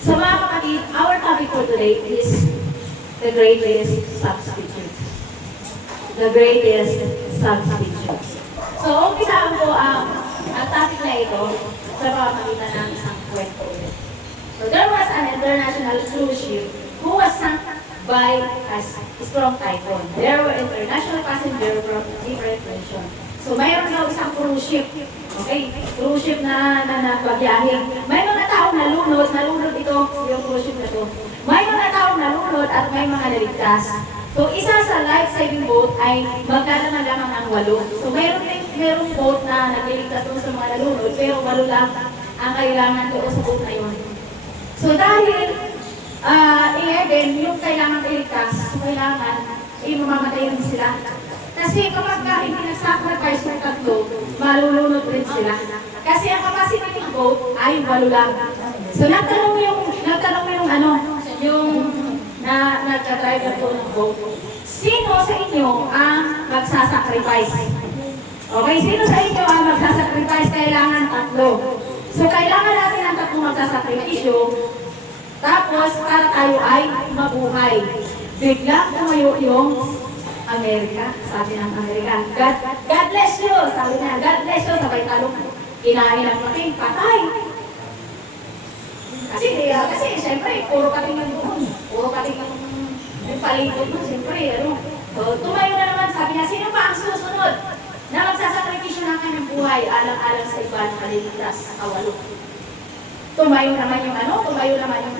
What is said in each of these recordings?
So mga kapatid, our topic for today is the greatest substitute. The greatest substitute. So umpisaan ko ang topic na ito sa pamamagitan ng isang kwento. So there was an international cruise ship who was sunk by a strong typhoon. There were international passengers from different nations. So mayroon daw isang cruise ship. Okay? Cruise ship na nagbabiyahe. May mga taong nalunod ito, yung cruise ship na ito. May mga taong nalunod at may mga naligtas. So isa sa life-saving boat ay magkalaman lamang ang 8. So mayroong boat na nagliligtas doon sa mga nalunod, pero 8 lang ang kailangan doon sa boat na yun. So dahil 11 yung kailangan iligtas, kailangan mamamatay rin sila. Kasi kapag hindi nag-sacrifice ng 3, malulunod rin sila. Kasi ang capacity ng boat ay 8 lang. So nagtanong yung nagka-driver po ng boat, sino sa inyo ang magsasacrifice? Okay, sino sa inyo ang magsasacrifice? Kailangan 3. So kailangan natin ang 3 magsasakripisyo, tapos para tayo ay mabuhay. Biglang tumayo yung Amerika, sabi ng Amerika, God bless you, sabi niya, God bless you, sabay talong, kinain ang pating, patay. Kasi siyempre, puro pating yung buhon, puro pating yung palingkod mo, siyempre, So, tumayo na naman, sabi niya, sino pa ang susunod na magsasakripisyo ng kanyang buhay, alang-alang sa iba ng kaliligtas sa kawalo. Tumayo naman yung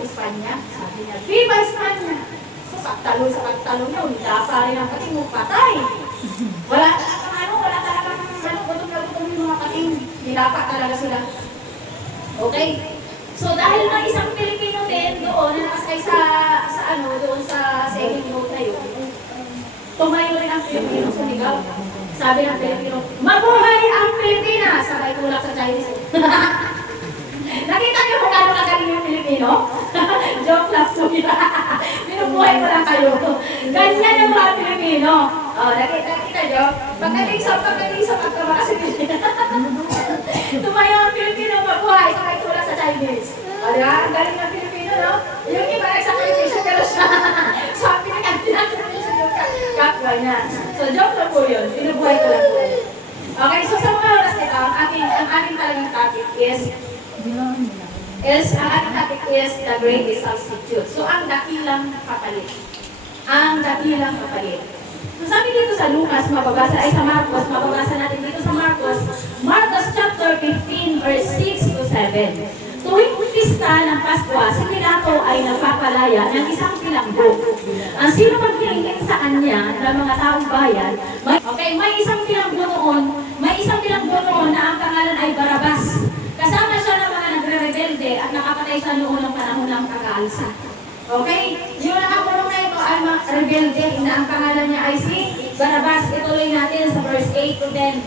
Espanya, sabi niya, Viva Espanya! Pagtalo sa pagtalo niya, pa rin ang pating mo, patay. Wala talagang gutom yung mga pating, nilapa talaga sila. Okay? So dahil may isang Pilipino din doon na nakasay doon sa sailing boat na yun, tumayo rin ang Pilipino, sumigaw. Sabi ng Pilipino, mabuhay ang Pilipinas! Sabay tulak sa Chinese. Nakita niyo kung gano'ng kagaling yung Pilipino? Joke lang, sorry. Binubuhay ko lang kayo. Ganyan yung mga Pilipino. Nakita niyo? Pagdating sa pagkamakasin nila. Tumayo ang Pilipino mabuhay sa tulak sa Chinese. Diba? Ang galing ng Pilipino, no? Yung iba nagsakripisyo pero siya. So, ang pinag-pinag-pinag-pinag yung kapwa niya. So, joke lang po yun. Binubuhay ko lang po. Okay, so sa mga oras nito, ang ating talagang topic is ang ating topic is the greatest substitute. So, ang dakilang kapalit. Ang dakilang kapalit. So, sabi dito sa Lucas, mababasa natin dito sa Marcos chapter 15, verse 6 to 7. Tuwing pista ng Pasko, si Pilato ay nagpapalaya ng isang bilanggo. Ang sino maghiling sa kanya ng mga taong bayan, may isang bilanggo noon na ang pangalan ay Barabas. Kasama siya ng mga nagre-rebelde at nakapatay sa noon ng panahon ng pag-aalsa. Okay? Yung nakakulong na ito ay mga rebelde na ang pangalan niya ay si Barabas. Ituloy natin sa verse 8 to 10.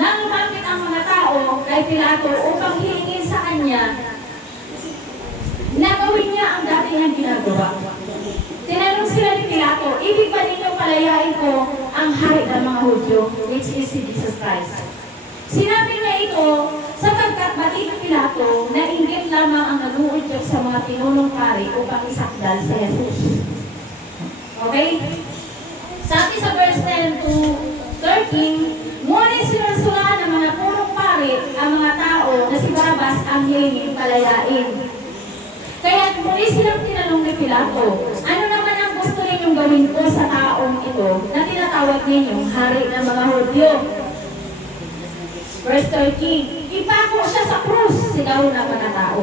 Nang lumapit ang mga tao kay Pilato upang hilingin sa kanya, nagawin niya ang dati niyang ginagawa. Tinanong sila ni Pilato, ibig ba ninyong palayain ko ang hari ng mga Hudyo, which is si Jesus Christ? Sinabi niya ito sapagkat batid ng Pilato na inggit lamang ang nag-uudyok sa mga tinulong pari upang isakdal si Jesus. Okay? Sabi sa verse 10 to 13, ngunit sinusulaan ng mga purong pari ang mga tao na si Barabas ang hilingin palayain. Kaya muli silang tinanong ni Pilato, ano naman ang gusto ninyong gawin ko sa taong ito na tinatawag ninyong hari ng mga Hudyo? Verse 13, ipako siya sa krus, sigaw ng mga tao.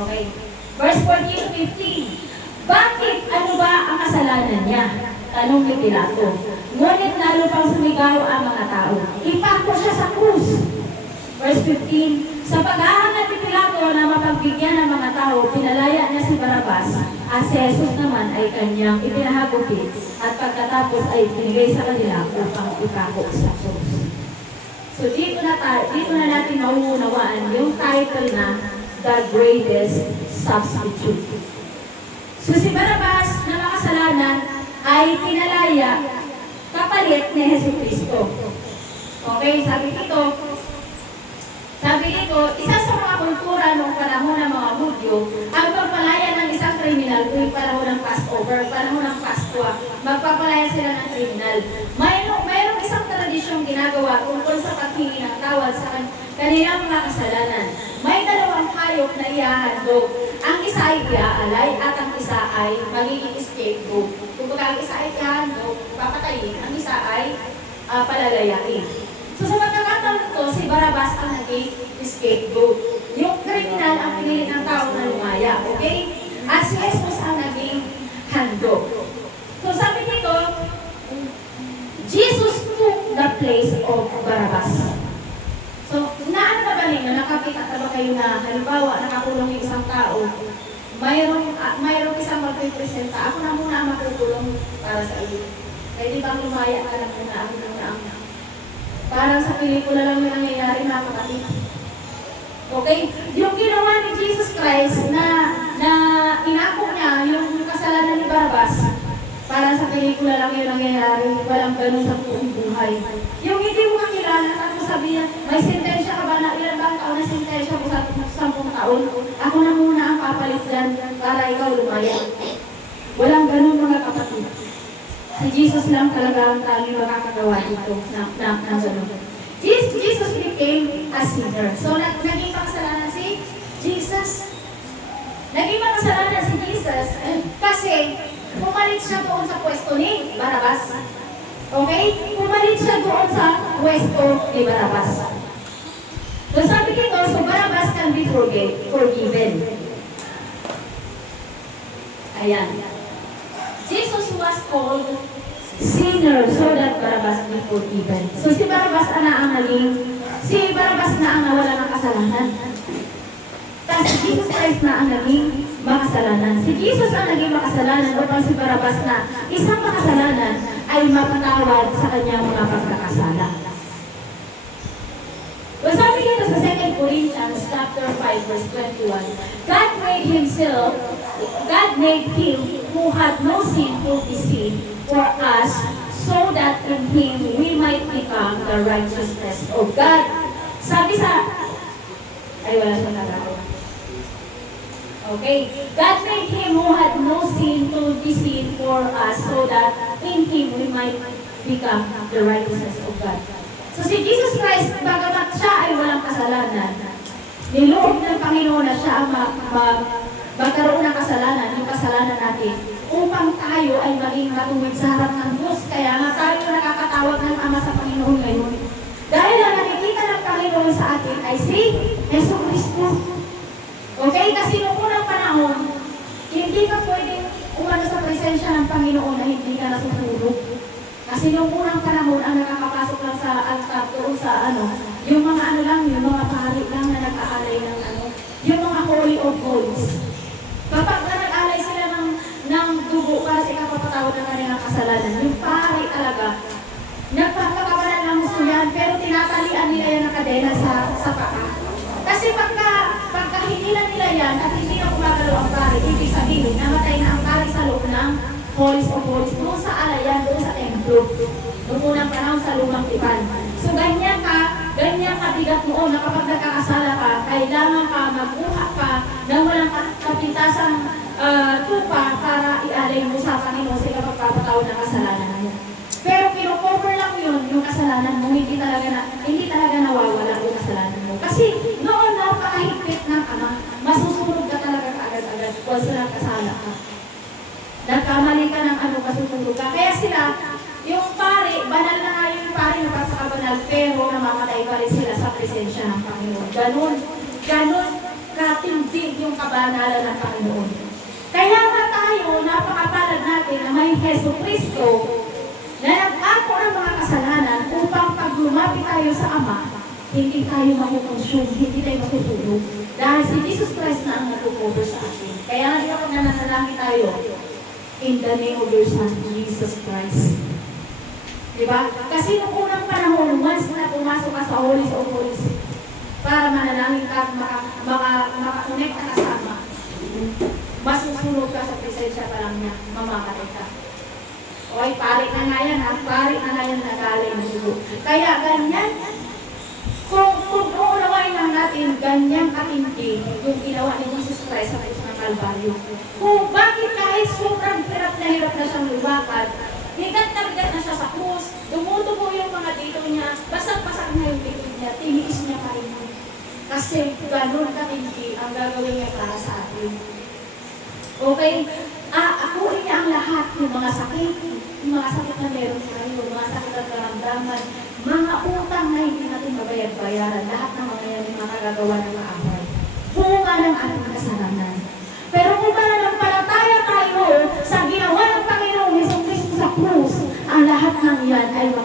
Okay. Verse 14 to 15, bakit ano ba ang kasalanan niya? Tanong ni Pilato. Ngunit lalo pang sumigaw ang mga tao, ipako siya sa krus. Verse 15, sa pag-aangat ni Pilato na mapagbigyan ng mga tao, pinalaya niya si Barabas, at si Jesus naman ay kanyang ipinahagupit at pagkatapos ay binigay sa kanila upang ipako sa krus. So dito na natin mauunawaan yung title na The Greatest Substitute. So si Barabas na makasalanan ay pinalaya kapalit ni Jesucristo. Okay, sabi dito, isa sa mga kultura noong panahon Hudyo, ang pagpalaya ng isang kriminal tuwing panahon ng Passover, panahon ng Paskwa, magpapalaya sila ng kriminal. Mayroong isang tradisyong ginagawa tungkol sa paghingi ng tawad sa kanilang mga kasalanan. May dalawang hayop na ihahandog. Ang isa ay iaalay at ang isa ay magiging scapegoat. Kung ang isa ay ihahandog, papatayin, ang isa ay palalayain. So sa pagkakataon ito, si Barabas ang naging scapegoat. Yung kriminal ang pinili ng tao na lumaya, okay? At si Jesus ang naging handog. So sabi dito, Jesus took the place of Barabas. So, naano na ba ninyo, nakakita na ba kayo na, halimbawa, nakakulong yung isang tao, mayroong isang magpipresenta, ako na muna ang makukulong para sa iyo. Pwede bang lumaya ka lang muna, ako muna ang parang sa pelikula lang yung nangyayari na kapatid. Okay? Yung ginawa ni Jesus Christ na inako niya yung kasalanan ni Barabas, parang sa pelikula lang yung nangyayari, walang ganun sa buong buhay. Yung hindi mo kakilala, at sabihin, may sentensya ka ba na ilan bang taon na sentensya mo sa 10 taon? Ako na muna ang papalit dyan para ikaw lumaya. Walang ganun mga kapatid. Si Jesus lang talaga ang tanging makakagawa dito ng ganun. Jesus became a sinner. So, naging makasalanan si Jesus. Naging makasalanan si Jesus kasi pumalit siya doon sa pwesto ni Barabas. Okay? Pumalit siya doon sa pwesto ni Barabas. So sabi dito, so Barabas can be forgiven. Ayan. Jesus was called sinner so that Barabas be forgiven. So si Barabas na ang nawala ng kasalanan. Tapos si Jesus Christ na ang naging makasalanan. Si Jesus ang naging makasalanan upang si Barabas na isang makasalanan ay mapatawad sa kanyang mga pagkakasala. Well, sabi dito sa 2 Corinthians chapter 5 verse 21, God made him who had no sin to be sin for us so that in him we might become the righteousness of God. Sabi wala siyang naraw. Okay. God made him who had no sin to be sin for us so that in him we might become the righteousness of God. So si Jesus Christ, bagamat siya ay walang kasalanan, niloob ng Panginoon na siya ang magkaroon ng kasalanan, yung kasalanan natin, upang tayo ay maging matuwid sa harap ng Diyos. Kaya nga tayo nakakatawag ng Ama sa Panginoon ngayon. Dahil ang nakikita ng Panginoon sa atin ay si Yesu Cristo. Okay? Kasi noong unang panahon, hindi ka pwedeng umano sa presensya ng Panginoon na hindi ka natutulog. Kasi noong unang panahon, ang nakakapasok lang sa altar doon sa yung mga yung mga pari lang na nag-aalay ng yung mga holy of holies. Kapag nag-aalay sila ng dugo para sa ikapapatawad ng kanilang kasalanan, yung pari talaga, nagpapakawalan ng gusto yan, pero tinatalian nila yan ng kadena sa paa. Kasi pagka hinilan nila yan at hindi na gumagalaw ang pari, ibig sabihin, namatay na ang pari sa loob ng holies of holies, doon sa alayan, doon sa templo, noong unang panahon sa lumang tipan. So ganyan kabigat mo na kapag nagkakasala ka, kailangan ka magbuha ka ng walang kapintasang tupa para ialay mo sa Panginoon sa ikapagpapatawad ng kasalanan niya. Pero kino-cover lang yun, yung kasalanan mo, hindi talaga nawawala yung kasalanan mo. Kasi noon napakahigpit ng Ama, masusunod ka talaga kaagad-agad kung sila kasala ka. Nagkamali ka ng masusunod ka. Kaya sila, yung pari, banal na nga yung pari na pasakabanal, pero namamatay pa rin sila sa presensya ng Panginoon. Ganon katindig yung kabanalan ng Panginoon. Kaya nga tayo, napakapalad natin na may Jesu Cristo na nag-ako ang mga kasalanan upang pag lumapit tayo sa Ama, hindi tayo makukonsume, hindi tayo matutulog. Dahil si Jesus Christ na ang natukover sa atin. Kaya nga diba pag nananalangin tayo, in the name of your Son, Jesus Christ. Diba? Kasi noong unang panahon, once na pumasok ka sa Holies of Holies, para manalangin ka, makakonect ka sa Ama, masusunod ka sa presensya pa lang niya, mamamatay ka. Okay, pari na nga yan, pari na nga yan nagaling ng dugo. Kaya ganyan, kung uunawain lang natin, ganyan katindi yung ginawa ni Jesus Christ Christ sa krus ng Kalbaryo. Kung bakit kahit sobrang hirap na siyang lumakad, higat na siya sa krus, dumudugo yung mga dito niya, basag-basag na yung dito niya, tiniis niya pa rin. Kasi gano'n katindi ang gagawin niya para sa atin. Okay? Akuin niya ang lahat ng mga sakit na meron tayo, mga sakit at karamdaman, mga utang na hindi natin mabayad-bayaran, lahat ng mga yan ay makagagawa ng maaway. Bunga ng ating kasalanan. Pero kung mananampalataya tayo sa ginawa ng Panginoong Jesucristo sa krus, ang lahat ng yan ay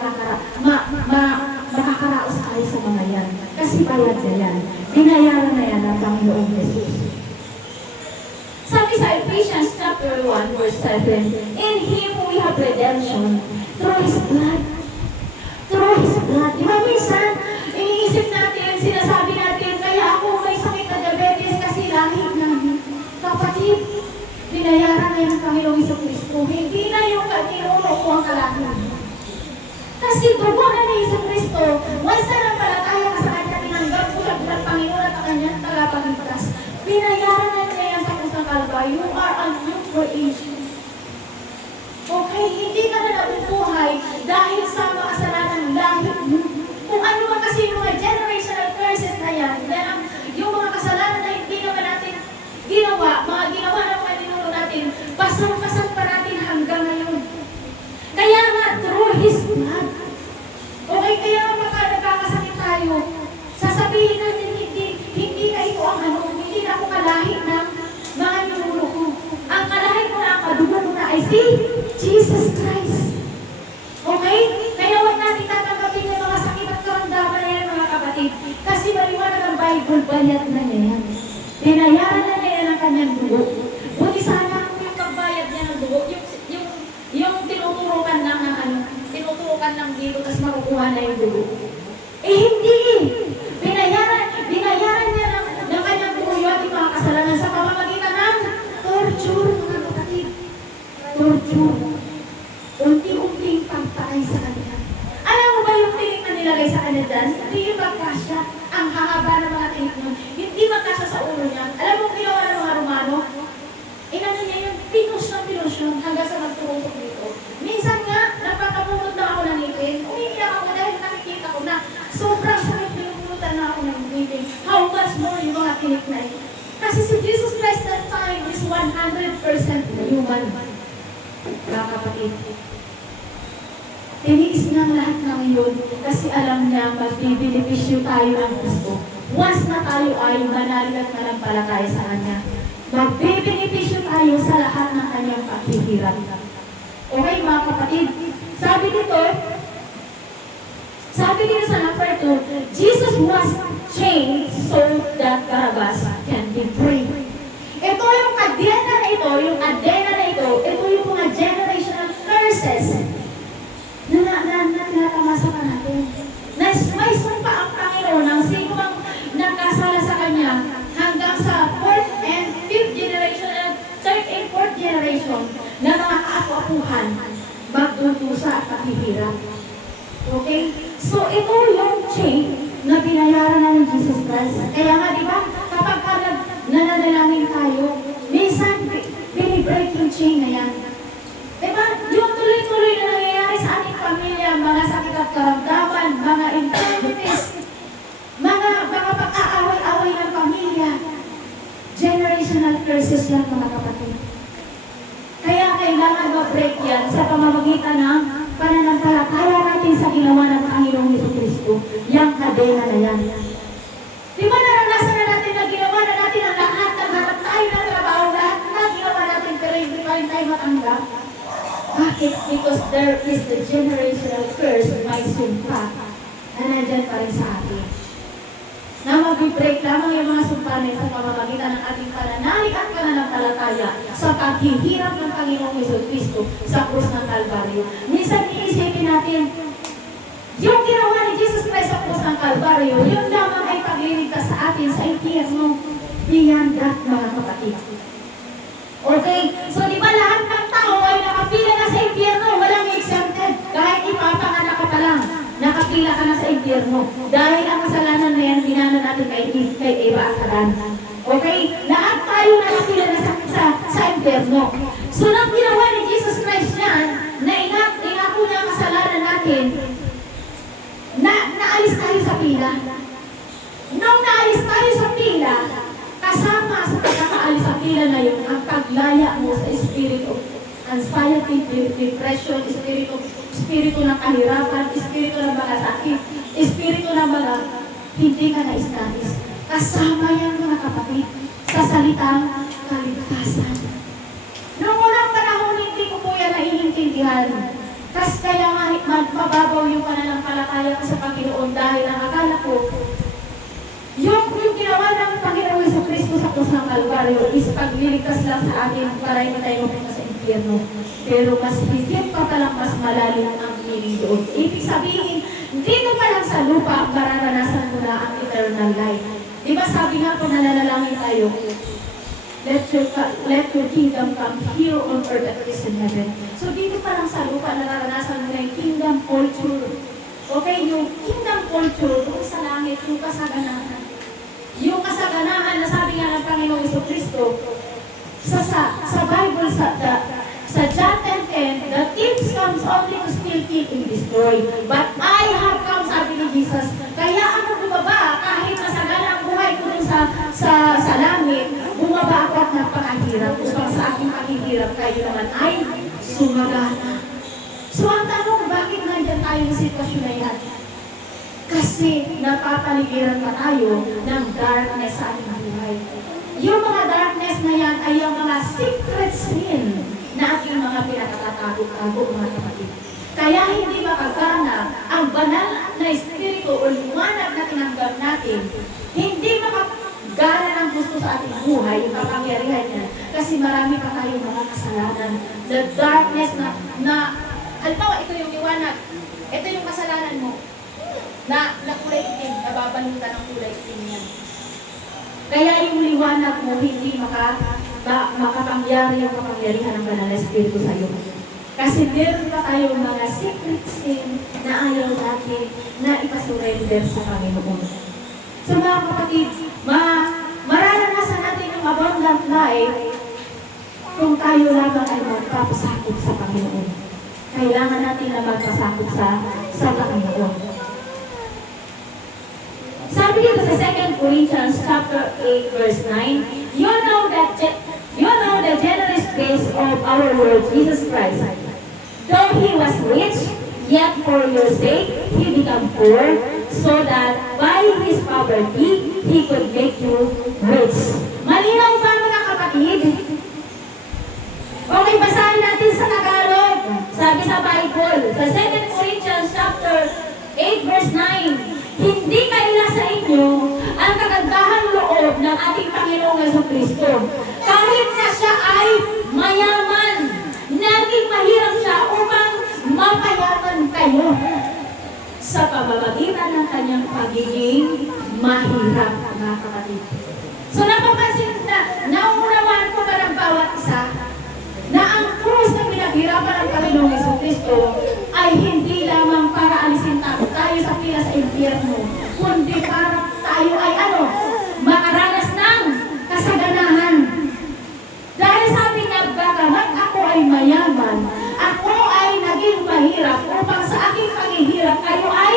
makakaraos tayo sa mga yan. Kasi bayad na yan. Binayaran na yan ng Panginoong Jesus. Sabi sa Ephesians chapter 1 verse 7, in Him we have redemption through His blood. Through His blood. Di ba minsan, iniisip natin, sinasabi natin, kaya ako may sakit na diabetes kasi lahit namin. Kapatid, binayaran na yan ng Panginoong Jesucristo. Hindi na yung katinuno ko ang kalahin. Kasi dugo na ni Jesucristo, once na nampalataya ka sa Kanya, tinanggap ko lang ng Panginoon at ang Kanyang tagapagligtas. Binayaran na niya yan sa krus ng Kalbaryo. You are a new creation. Okay, hindi ka na nabubuhay dahil sa makasalanan lahit mo. Kung ano man kasi yung mga generational curses na yan, yung mga kasalanan na hindi naman natin ginawa, mga ginawa ng mga ninuno natin, pasang-pasang pa natin hanggang ngayon. Kaya nga, through His blood. Okay, kaya nga nagkakasakit tayo, sasabihin natin, hindi na ito ang hindi na ako kalahi ng mga ninuno ko. Ang kalahi ko na, ang kadugo ko na ay si Jesus Christ. Okay? Kaya huwag natin tatanggapin yung mga sakit at karamdaman na yan, mga kapatid. Kasi maliwanag ang Bible, bayad na niya yan. Binayaran na niya ang kanyang dugo. Buti sana kung yung pagbayad niya ng dugo, yung tinuturukan lang ng tinuturukan ng dito, tapos makukuha na yung dugo. Hindi! Binayaran niya ng kanyang dugo yung ating mga kasalanan sa pamamagitan ng torture, mga kapatid. Torture. Unti-unting pagpatay sa kanya. Alam mo ba yung tinik na nilagay sa kanya dyan? Hindi yung magkasya. Ang hahaba ng mga tinik nun. Hindi magkasya sa ulo niya. Alam mo ginawa ng mga Romano? Inano niya yung pinus yun hanggang sa nagturusok dito. Minsan nga, napakapunod na ako ng ngipin. Umiiyak ako dahil nakikita ko na sobrang sakit pinupulutan na ako ng ngipin. How much more yung mga tinik na ito? Kasi si Jesus Christ that time is 100% human. Mga kapatid, tiniis niya ang lahat ng yun kasi alam niya magbibenepisyo tayo ng gusto. Once na tayo ay manalig at manampalataya sa Kanya, magbibenepisyo tayo sa lahat ng Kanyang paghihirap. Okay mga kapatid, sabi dito sa number 2, Jesus was chained so that Barabbas can be free. Ito yung kadena na ito, ito yung mga generational curses na tinatamasa ka natin. May sumpa ang Panginoon ng sino ang nagkasala sa Kanya hanggang sa 4th and 5th generation and 3rd and 4th generation na mga kaapu-apuhan magdudusa at paghihirap. Okay? So ito yung chain na binayaran na ng Jesus Christ. Kaya nga, di ba, kapag nananalangin tayo, minsan binibreak yung chain na yan. Diba? Yung tuloy-tuloy na nangyayari sa ating pamilya, mga sakit at karamdaman, mga infirmities, mga pag-aaway-away ng pamilya, generational curses lang mga kapatid. Kaya kailangan ma-break yan sa pamamagitan ng pananampalataya natin sa ginawa ng Panginoong Jesucristo, yung kadena na yan. Di ba naranasan na natin na ginawa na natin ang lahat, nagharap tayo ng trabaho, lahat na ginawa natin, pero hindi pa rin tayo matanggap? Bakit? Because there is the generational curse, may sumpa, na nandyan pa rin sa atin. Na mag-break lamang yung mga sumpanin sa pamamagitan ng ating pananalig at pananampalataya sa paghihirap ng Panginoong Jesucristo sa krus ng Kalbaryo. Minsan iisipin natin, yung ginawa ni Jesus Christ sa krus ng Kalbaryo, yun lamang ay pagliligtas sa atin sa impyerno. Beyond that, mga kapatid. Okay? So, di ba lahat ng tao ay nakapila na sa impyerno, walang exempted. Kahit ipapanganak ka pa lang, nakapila ka na sa impyerno. Dahil ang kasalanan na yan, binana natin kay Eva at Adan. Okay? Lahat tayo tayo nakapila na sa impyerno. So, nang ginawa ni Jesus Christ yan, na ingako niya ang kasalanan natin, naalis tayo sa pila. Nung naalis tayo sa pila, kasama sa pagkakaalis sa pila na yun, ang paglaya mo sa spirit of anxiety, depression, espiritu ng kahirapan, espiritu ng mga sakit, espiritu ng mga hindi ka na-establish. Kasama yan mga kapatid sa salitang kaligtasan. Noong unang panahon, hindi ko po yan naiintindihan. Kasi kaya mababaw yung pananampalataya ko sa Panginoon dahil nakakala ko, yung ginawa ng Panginoon Jesucristo sa krus ng Kalbaryo is pagliligtas lang sa atin para hindi tayo mapunta sa impyerno. Pero mas higit pa palang mas malalim ang meaning doon. Ibig sabihin, dito pa lang sa lupa, mararanasan mo na ang eternal life. Diba sabi nga po, nananalangin tayo, let your kingdom come here on earth as it is in heaven. So dito pa lang sa lupa, nararanasan mo na yung kingdom culture. Okay, yung kingdom culture, doon sa langit, yung kasaganahan. Yung kasaganahan na sabi nga ng Panginoong Jesucristo, sa Bible, sa John 10:10, the thief comes only to steal, kill, and destroy. But I have come, sabi ni Jesus, kaya ako bumaba, kahit masagana ang buhay ko dun sa langit, bumaba ako at napakahirap. Upang sa aking paghihirap, kayo naman ay sumagana. So ang tanong, bakit nandiyan tayo sa sitwasyon na yan? Kasi napapaligiran pa tayo ng darkness sa ating buhay. Yung mga darkness na yan ay yung mga secret sin na ating mga pinakatatago-tago, mga kapatid. Kaya hindi makagana ang banal na espiritu o liwanag na tinanggap natin, hindi makagana ng gusto sa ating buhay, yung kapangyarihan niya, kasi marami pa tayong mga kasalanan. The darkness na halimbawa, ito yung liwanag, ito yung kasalanan mo, na kulay itim, nababalutan ng kulay itim yan. Kaya yung liwanag mo, hindi makapangyari yung kapangyarihan ng banal na espiritu sa iyo. Kasi meron pa tayong mga secret sin na ayaw natin na ipasurrender sa Panginoon. So mga kapatid, mararanasan natin yung abundant life kung tayo lamang ay magpapasakot sa Panginoon. Kailangan natin na magpasakot sa Panginoon. Sabi dito sa 2 Corinthians chapter 8 verse 9, you know the generous grace of our Lord Jesus Christ. Though He was rich, yet for your sake He became poor, so that by His poverty He could make you rich. Malinaw ba mga kapatid? Okay, basahin natin sa Tagalog. Sabi sa Bible, sa 2 Corinthians chapter 8 verse 9, hindi kaila sa inyo ang kagandahan loob ng ating Panginoong Jesucristo. Kahit na siya ay mayaman, naging mahirap siya upang mapayaman kayo sa pamamagitan ng kanyang pagiging mahirap, mga kapatid. So napapansin na, naunawaan ko ba ng bawat isa na ang krus na pinaghirapan ng Panginoong Jesucristo ay hindi lamang para alisin tayo sa pila sa impyerno, kundi para tayo ay makaranas ng kasaganahan. Dahil sabi niya, bagamat ako ay mayaman, ako ay naging mahirap upang sa aking paghihirap kayo ay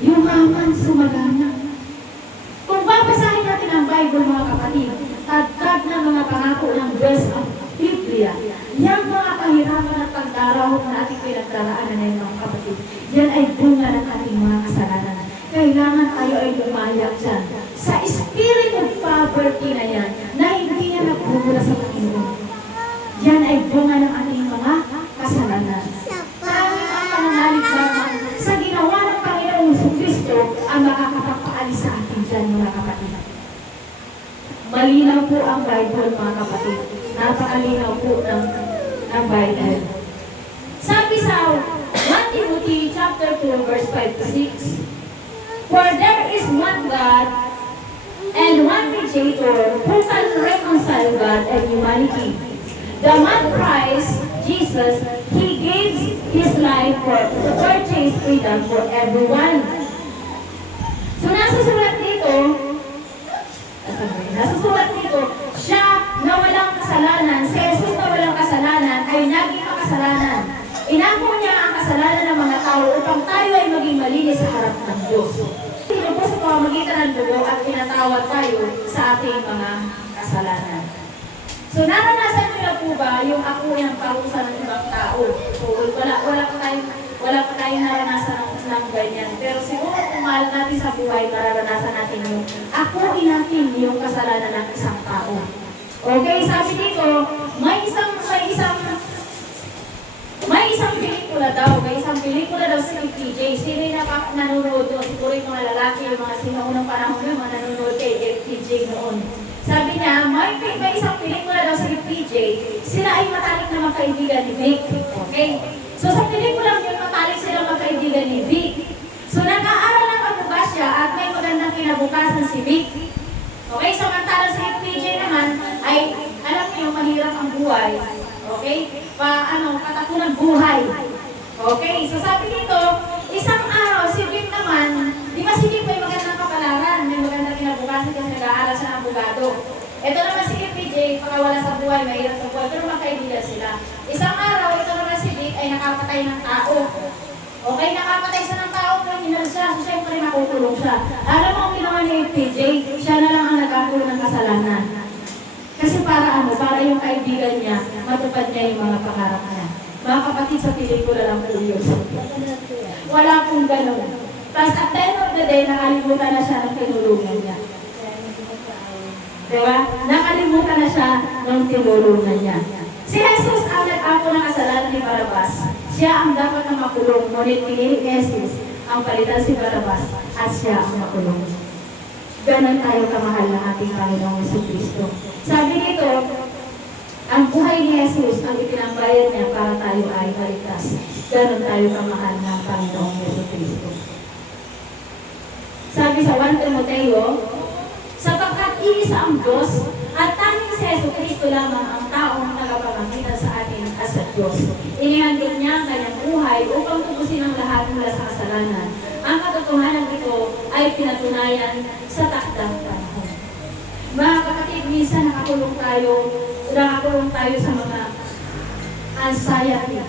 yumaman, sumagana. Kung babasahin natin ang Bible, mga kapatid, tagtag na mga pangako ng Diyos ang Biblia, yung mga kahirapan at pagdarahot na ating pinagdaraanan na yun, mga kapatid, yan ay bunga ng ating mga kasalanan. Kailangan tayo ay lumayak dyan sa spirit of poverty na yan, na hindi yan nagbubula sa Panginoon. Yan ay bunga ng ating mga kasalanan. Tanging ang pananalig lamang sa ginawa ng Panginoong Jesucristo ang makakapagpaalis sa atin dyan, mga kapatid. Malinaw po ang Bible, mga kapatid. Napakalinaw po ng Bible. Sabi sa 1 Timothy chapter 2 verse 5 to 6, for there is one God and one mediator who can reconcile God and humanity, the man Christ Jesus. He gave His life to purchase freedom for everyone. So nasusulat dito, siya kasalanan. Inako niya ang kasalanan ng mga tao upang tayo ay maging malinis sa harap ng Diyos. Ito po sa pamamagitan ng dugo at pinatawad tayo sa ating mga kasalanan. So naranasan niyo na po ba yung ako ng parusa ng ibang tao? So wala pa tayong naranasan ng ganyan. Pero siguro kung mahal natin sa buhay, mararanasan natin yung akuin natin yung kasalanan ng isang tao. Okay, sabi dito, may isang pelikula daw si PJ. Sino yung nanonood doon? Siguro yung mga lalaki, yung mga sinuunang panahon yung mga nanonood kay PJ noon. Sabi niya, may isang pelikula daw sa PJ, sila ay matalik na magkaibigan ni Vic. Okay? So sa pelikula yung matalik sila magkaibigan ni Vic. So nag-aaral ng kabuka siya at may magandang kinabukasan si Vic. Okay? Samantalang si PJ naman ay, alam niyo, mahirap ang buhay. Okay? Katapunan buhay. Okay? So sabi dito, isang araw, si Vic naman, di ba si Vic may magandang kapalaran, may magandang kinabukasan kasi nag-aaral siya ng abogado. Ito naman si PJ, pagkawala sa buhay, mahirap sa buhay, pero magkaibigan sila. Isang araw, ito naman si Vic ay nakapatay ng tao. Okay, nakapatay siya ng tao, kriminal siya, so siyempre makukulong siya. Alam mo ang ginawa ni PJ, siya na lang ang nagkakulong ng kasalanan. Kasi para yung kaibigan niya, matupad niya yung mga pangarap niya. Mga kapatid, sa pelikula lang po yun. Wala pong ganun. Tapos at the end of the day, nakalimutan na siya ng tinulungan niya. Diba? Nakalimutan na siya ng tinulungan niya. Si Jesus ang nag-ako ng kasalanan ni Barabas. Siya ang dapat na makulong. Ngunit pinili ni Jesus ang palitan si Barabas at siya ang makulong. Ganon tayo kamahal ng ating Panginoong Jesucristo. Sabi dito, ang buhay ni Jesus ang itinambayan niya para tayo ay maligtas. Ganon tayo kamahal ng Panginoong Jesucristo. Sabi sa 1 Timoteo, sapagkat iisa ang Diyos at tanging si Jesucristo lamang ang taong tagapamagitan sa atin at sa Diyos. Inihandog niya ang kanyang buhay upang tubusin ang lahat mula sa kasalanan. Ang katotohanan ito ay pinatunayan sa takdang panahon. Mga kapatid, minsan nakakulong tayo sa mga anxiety,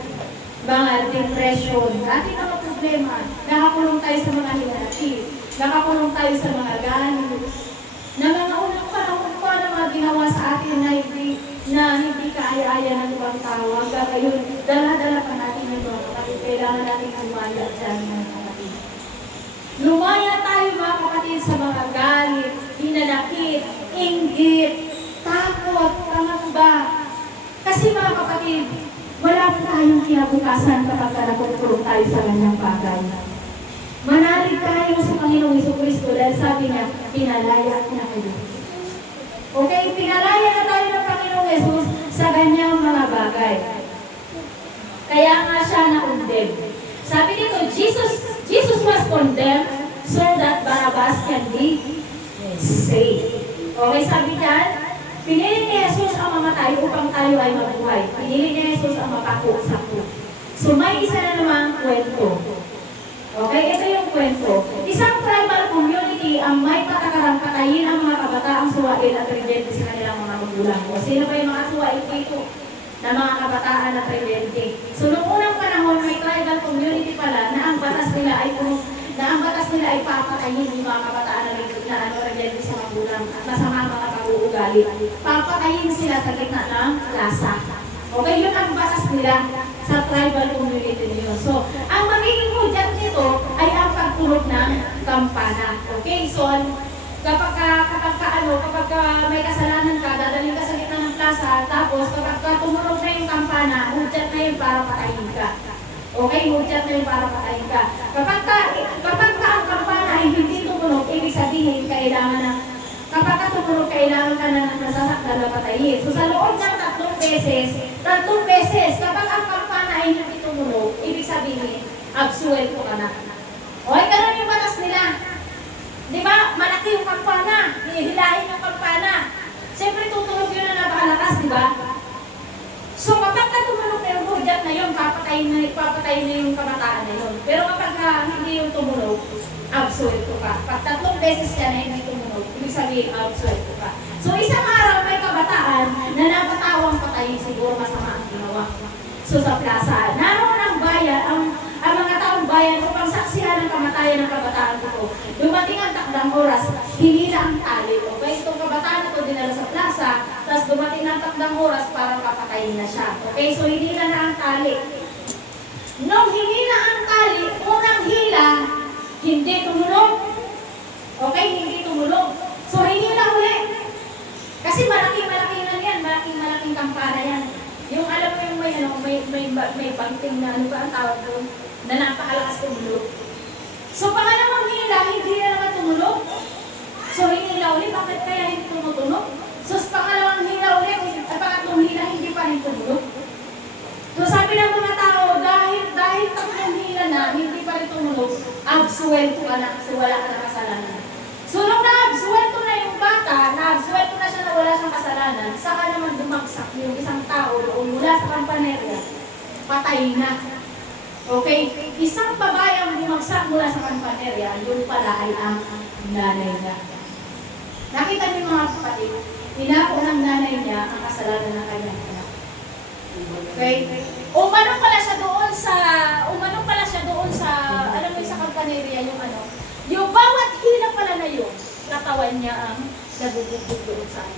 mga depression, ating mga problema, nakakulong tayo sa mga hinati, nakakulong tayo sa mga galit, na mga unang panahon pa na mga ginawa sa atin na hindi kaaya-aya ng ibang tao. Hanggang ngayon, dala-dala pa natin yung mga kapatid. Kailangan natin lumaya dyan, mga kapatid. Lumaya tayo, mga kapatid, sa mga galit, hinanakit, inggit, takot, pangamba. Kasi mga kapatid, wala pa tayong kinabukasan kapag nakukulong tayo sa ganyang bagay. Manalig tayo sa Panginoong Jesucristo dahil sabi niya, pinalaya na kayo. Okay, pinalaya na tayo ng Panginoong Jesus sa ganyang mga bagay. Kaya nga siya na-condemn. Sabi dito, Jesus was condemned so that Barabbas can be saved. Okay, sabi diyan, pinili ni Jesus ang mamatay upang tayo ay mabuhay. Pinili ni Jesus ang mapako-sakto. So may isa na namang kwento. Okay, ito yung kwento. Isang tribal community ang may patakarang patayin ang mga kabataang suwain at rebelde sa kanilang mga magulang. O sino ba yung mga suwain dito na mga kabataan at rebelde? So noong unang panahon, may tribal community pala na ang batas nila ay papatayin yung mga kabataan na rebelde sa magulang at masama mga pag-uugali. Papatayin sila sa gitna ng plaza. Okay, yun ang batas nila sa tribal community niyo. So, ang magiging hudyat nito ay ang pagtulog ng kampana. Okay, so kapag may kasalanan ka, dadaling ka sa gitna ng plaza, tapos kapag tumulog na yung kampana, hudyat na yun para patayin ka. Okay, hudyat na yun para patayin ka. Kapag ang kampana ay hindi tumulog, ibig sabihin kailangan na kailangan ka na nasasaktan na patayin. So sa loob ng tatlong beses, kapag ang kampana ay hindi tumunog, ibig sabihin, absuelto ka na. Okay, ganun yung batas nila. Di ba? Malaki yung kampana. Hinihilahin yung kampana. Siyempre tutunog yun na napakalakas, di ba? So kapag tumunog na yung hudyat na yun, papatayin na yung kabataan na yun. Pero kapag hindi yung tumunog, absuelto ka. Pag tatlong beses ka na hindi tumunog, ibig sabihin, absuelto ka. So isang araw may kabataan na napatawang patayin, siguro masama ang ginawa. So Kristo sa plaza. Naroon ang bayan, ang mga taong bayan upang saksihan ng kamatayan ng kabataan ko. Dumating ang takdang oras, hinila ang tali. Okay, itong kabataan na ito dinala sa plaza, tapos dumating ang takdang oras para papatayin na siya. Okay, so hinila na ang tali. Nung hinila ang tali, unang hila, hindi tumulong. Okay, hindi tumulong. So hinila ulit. Kasi malaking-malaking lang yan, malaking kampana yan. Yung alam mo yung may banting na ano ba ang tawag doon, na napakalakas tumulog. So pangalawang hila, hindi na naman tumulog. So hinila ulit, bakit kaya hindi tumutunog? So pangalawang hila ulit, pangatlong hila, hindi pa rin tumulog. So sabi ng mga tao, dahil tatlong hila na, hindi pa rin tumulog, absuelto ka na, kasi wala ka na kasalanan. So nung na-absuelto na yung bata, na-absuelto na siya na wala siyang kasalanan, saka naman bumagsak yung isang tao doon mula sa Campaneria, patay na. Okay? Isang babae ang bumagsak mula sa Campaneria, yung pala ay ang nanay niya. Nakita niyo mga kapatid, inako ng nanay niya ang kasalanan ng kanyang anak. Okay? Umanong pala siya doon sa, alam mo yung sa Campaneria, yung bawat hila pala na yun, katawan niya ang nabubugbog doon sa ano.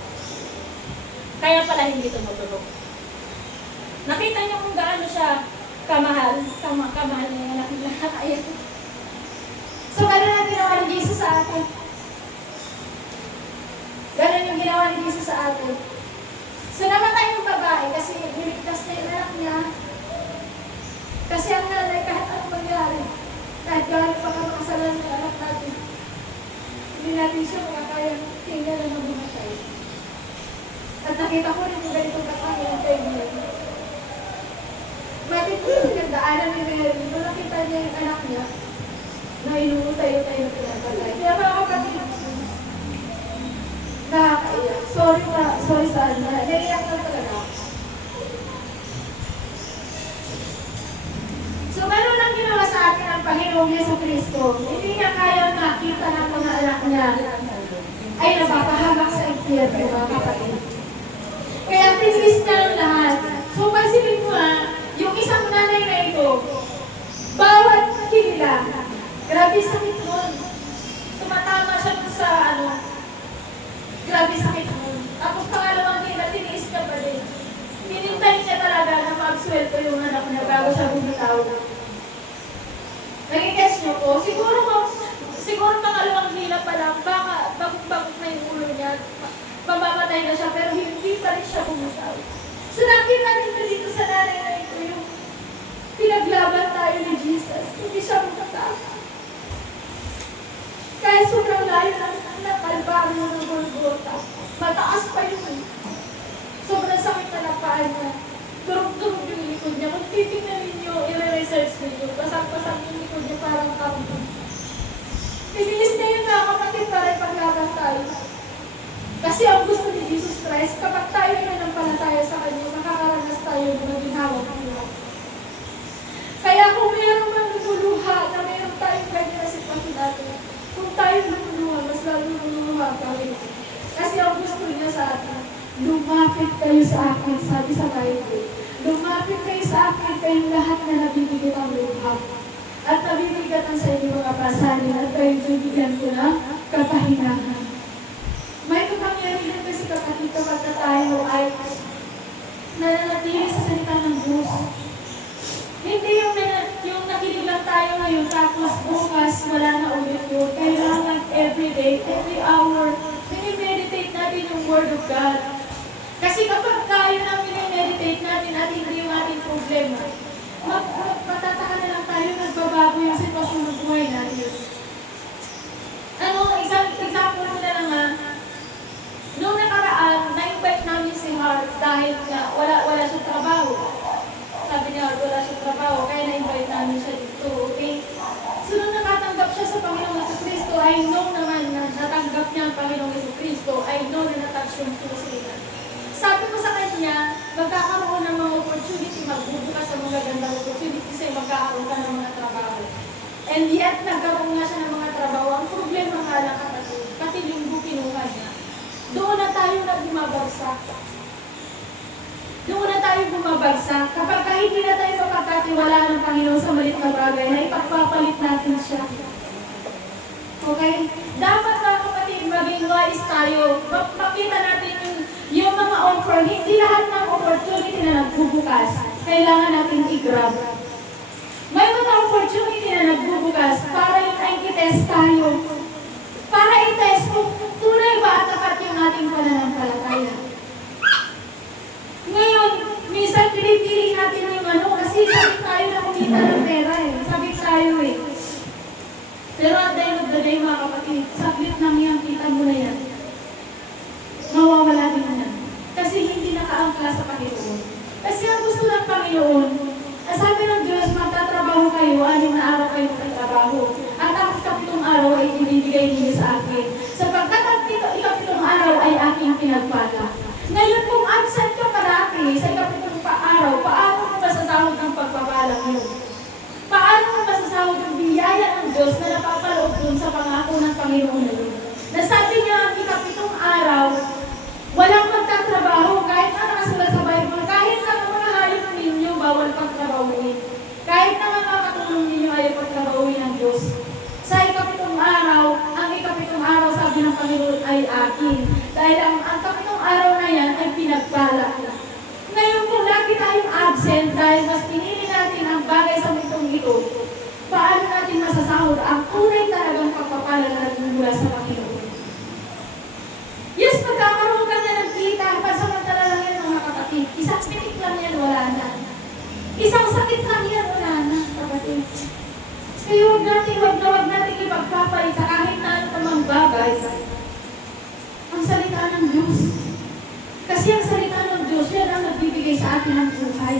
Kaya pala hindi tumutulog. Nakita niyo kung gaano siya kamahal niya yung anak niya. So, gano'n ang ginawa ni Jesus sa atin. Gano'n yung ginawa ni Jesus sa atin. So, namatay yung babae kasi niligtas na yung anak niya. Kasi ang nanay, kahit anong mangyari, kahit gano'n pa ka makasalanan ng anak natin, hindi natin siya makakaya tingnan na mabumatay. At nakita ko rin yung ganitong katangin ng kaibigan. Bakit ko yung nagdaanan ni Mary, nung nakita niya yung anak niya, na inumutayo-tayo na pinagpatay. Kaya mga kapatid, nakakaiyak. Sorry sa ano, naiyak na talaga. So, gano'n lang ginawa sa atin ang Panginoong Jesucristo. Hindi niya kaya nakita ng mga anak niya ay napapahamak sa impyerno, mga kapatid. Kaya tinis niya ang lahat. So, pansinin mo yung isang nanay na ito, bawat hila, grabe sakit nun. Tumatama siya dun sa grabe sakit nun. Tapos pangalawang hila, tiniis niya pa din. Hinintay niya talaga na mag-sweldo yung anak niya bago siya bumitaw. Nagigess niyo po, siguro pangalawang hila pa lang, baka bagong na yung ulo niya, pamamatay na siya, pero hindi pa rin siya bumitaw. So nakita natin dito sa nanay na ito yung pinaglaban tayo ni Jesus. Hindi siya matatakot. Kahit sobrang layo ng Kalbaryo ng Golgotha, mataas pa yun. Sobrang sakit na napaan niya. Durog-durog yung likod niya. Kung titignan ninyo, i-research ninyo, basag-basag yung likod niya parang kapag. Ibilis na yun mga kapatid para ipaglaban tayo. Kasi ang gusto ni Jesus Christ, kapag tayo ay nanampalataya sa Kanya, makakaranas tayo ng maginhawang buhay. Kaya kung mayroong manluluha na mayroong tayong ganyan na sitwasyon natin, kung tayo lumuluha, mas lalo lumuluha tayo. Kasi ang gusto niya sa atin, lumapit kayo sa akin, sabi sa Bible. Lumapit kayo sa akin, kayong lahat na nabibigat ang luha. At nabibigatan sa inyo mga pasanin at kayong bibigyan ko na kapahingahan. May kapangyarihan kasi kapatid kapag tayo ay nananatili sa salita ng Diyos. Hindi yung nakinig lang tayo ngayon tapos bukas wala na ulit yun. Kailangan every day, every hour, minimeditate natin yung Word of God. Kasi kapag tayo na minimeditate natin at hindi yung ating problema, matataka na lang tayo, nagbabago yung sitwasyon ng buhay natin. Example mo na lang noong nakaraan, na-invite namin si Hart dahil wala siyang trabaho. Sabi niya, wala siyang trabaho, kaya na-invite namin siya dito, okay? So, nung nakatanggap siya sa Panginoong Jesucristo, I know naman na natanggap niya ang Panginoong Jesucristo, I know na natouch yung puso niya. Sabi ko sa kanya, magkakaroon ng mga opportunity, magbubukas sa mga gandang opportunity sa'yo, magkakaroon ka ng mga trabaho. And yet, nagkaroon nga siya ng mga trabaho. Ang problema nga lang kapatid, pati linggo kinuha niya. Doon na tayo bumabagsak. Kapag hindi na tayo mapagkatiwala ng Panginoon sa maliit na bagay na ipagpapalit natin siya. Okay? Dapat mga kapatid, maging wise tayo. Makita natin yung mga offer. Hindi lahat ng opportunity na nagbubukas, kailangan natin i-grab. May mga opportunity na nagbubukas para yung i-test tayo. Para i-test kung tunay ba at tapat yung ating pananampalataya. Ngayon, minsan pinipili natin yung kasi sabik tayo na kumita ng pera Sabik tayo Pero at the end of the day, mga kapatid, saglit lang yan, kita mo na yan. Mawawala din na. Kasi hindi nakaangkla sa Panginoon. Kasi ang gusto ng Panginoon, sabi ng Diyos, magtatrabaho kayo, 6 na araw kayo magtatrabaho. At ang 7 araw ay ibibigay niyo sa akin. Sapagkat ang 7 araw ay aking pinagpala. Ngayon kung absent ka parati sa 7 araw, paano mo masasahod ang pagpapala mo? Paano mo masasahod ang biyaya ng Diyos na napapaloob dun sa pangako ng Panginoon na yun? Nasabi niya ang 7 araw, walang magtatrabaho kahit na nakasulat sa Bible, kahit na mga hayop ninyo bawal pagtrabahuin. Kahit na mga katulong ninyo ayaw pagtrabahuin ng Diyos. Sa 7 araw, ang 7 araw sabi ng Panginoon ay akin. Dahil ang 7 araw na yan ay pinagpala. Ngayon kung lagi tayong absent dahil mas pinili natin ang bagay sa mundong ito, paano natin masasahod ang tunay talagang pagpapala na nagmumula sa Panginoon? Yes, magkakaroon ka na ng kita, pasamantala lang yan mga kapatid. Isang pitik lang yan, wala na. Isang sakit lang yan, wala na, kapatid. Kaya huwag natin ipagpapalit sa kahit na ano tamang bagay. Ang salita ng Diyos. Kasi ang salita ng Diyos, yan ang nagbibigay sa atin ng buhay.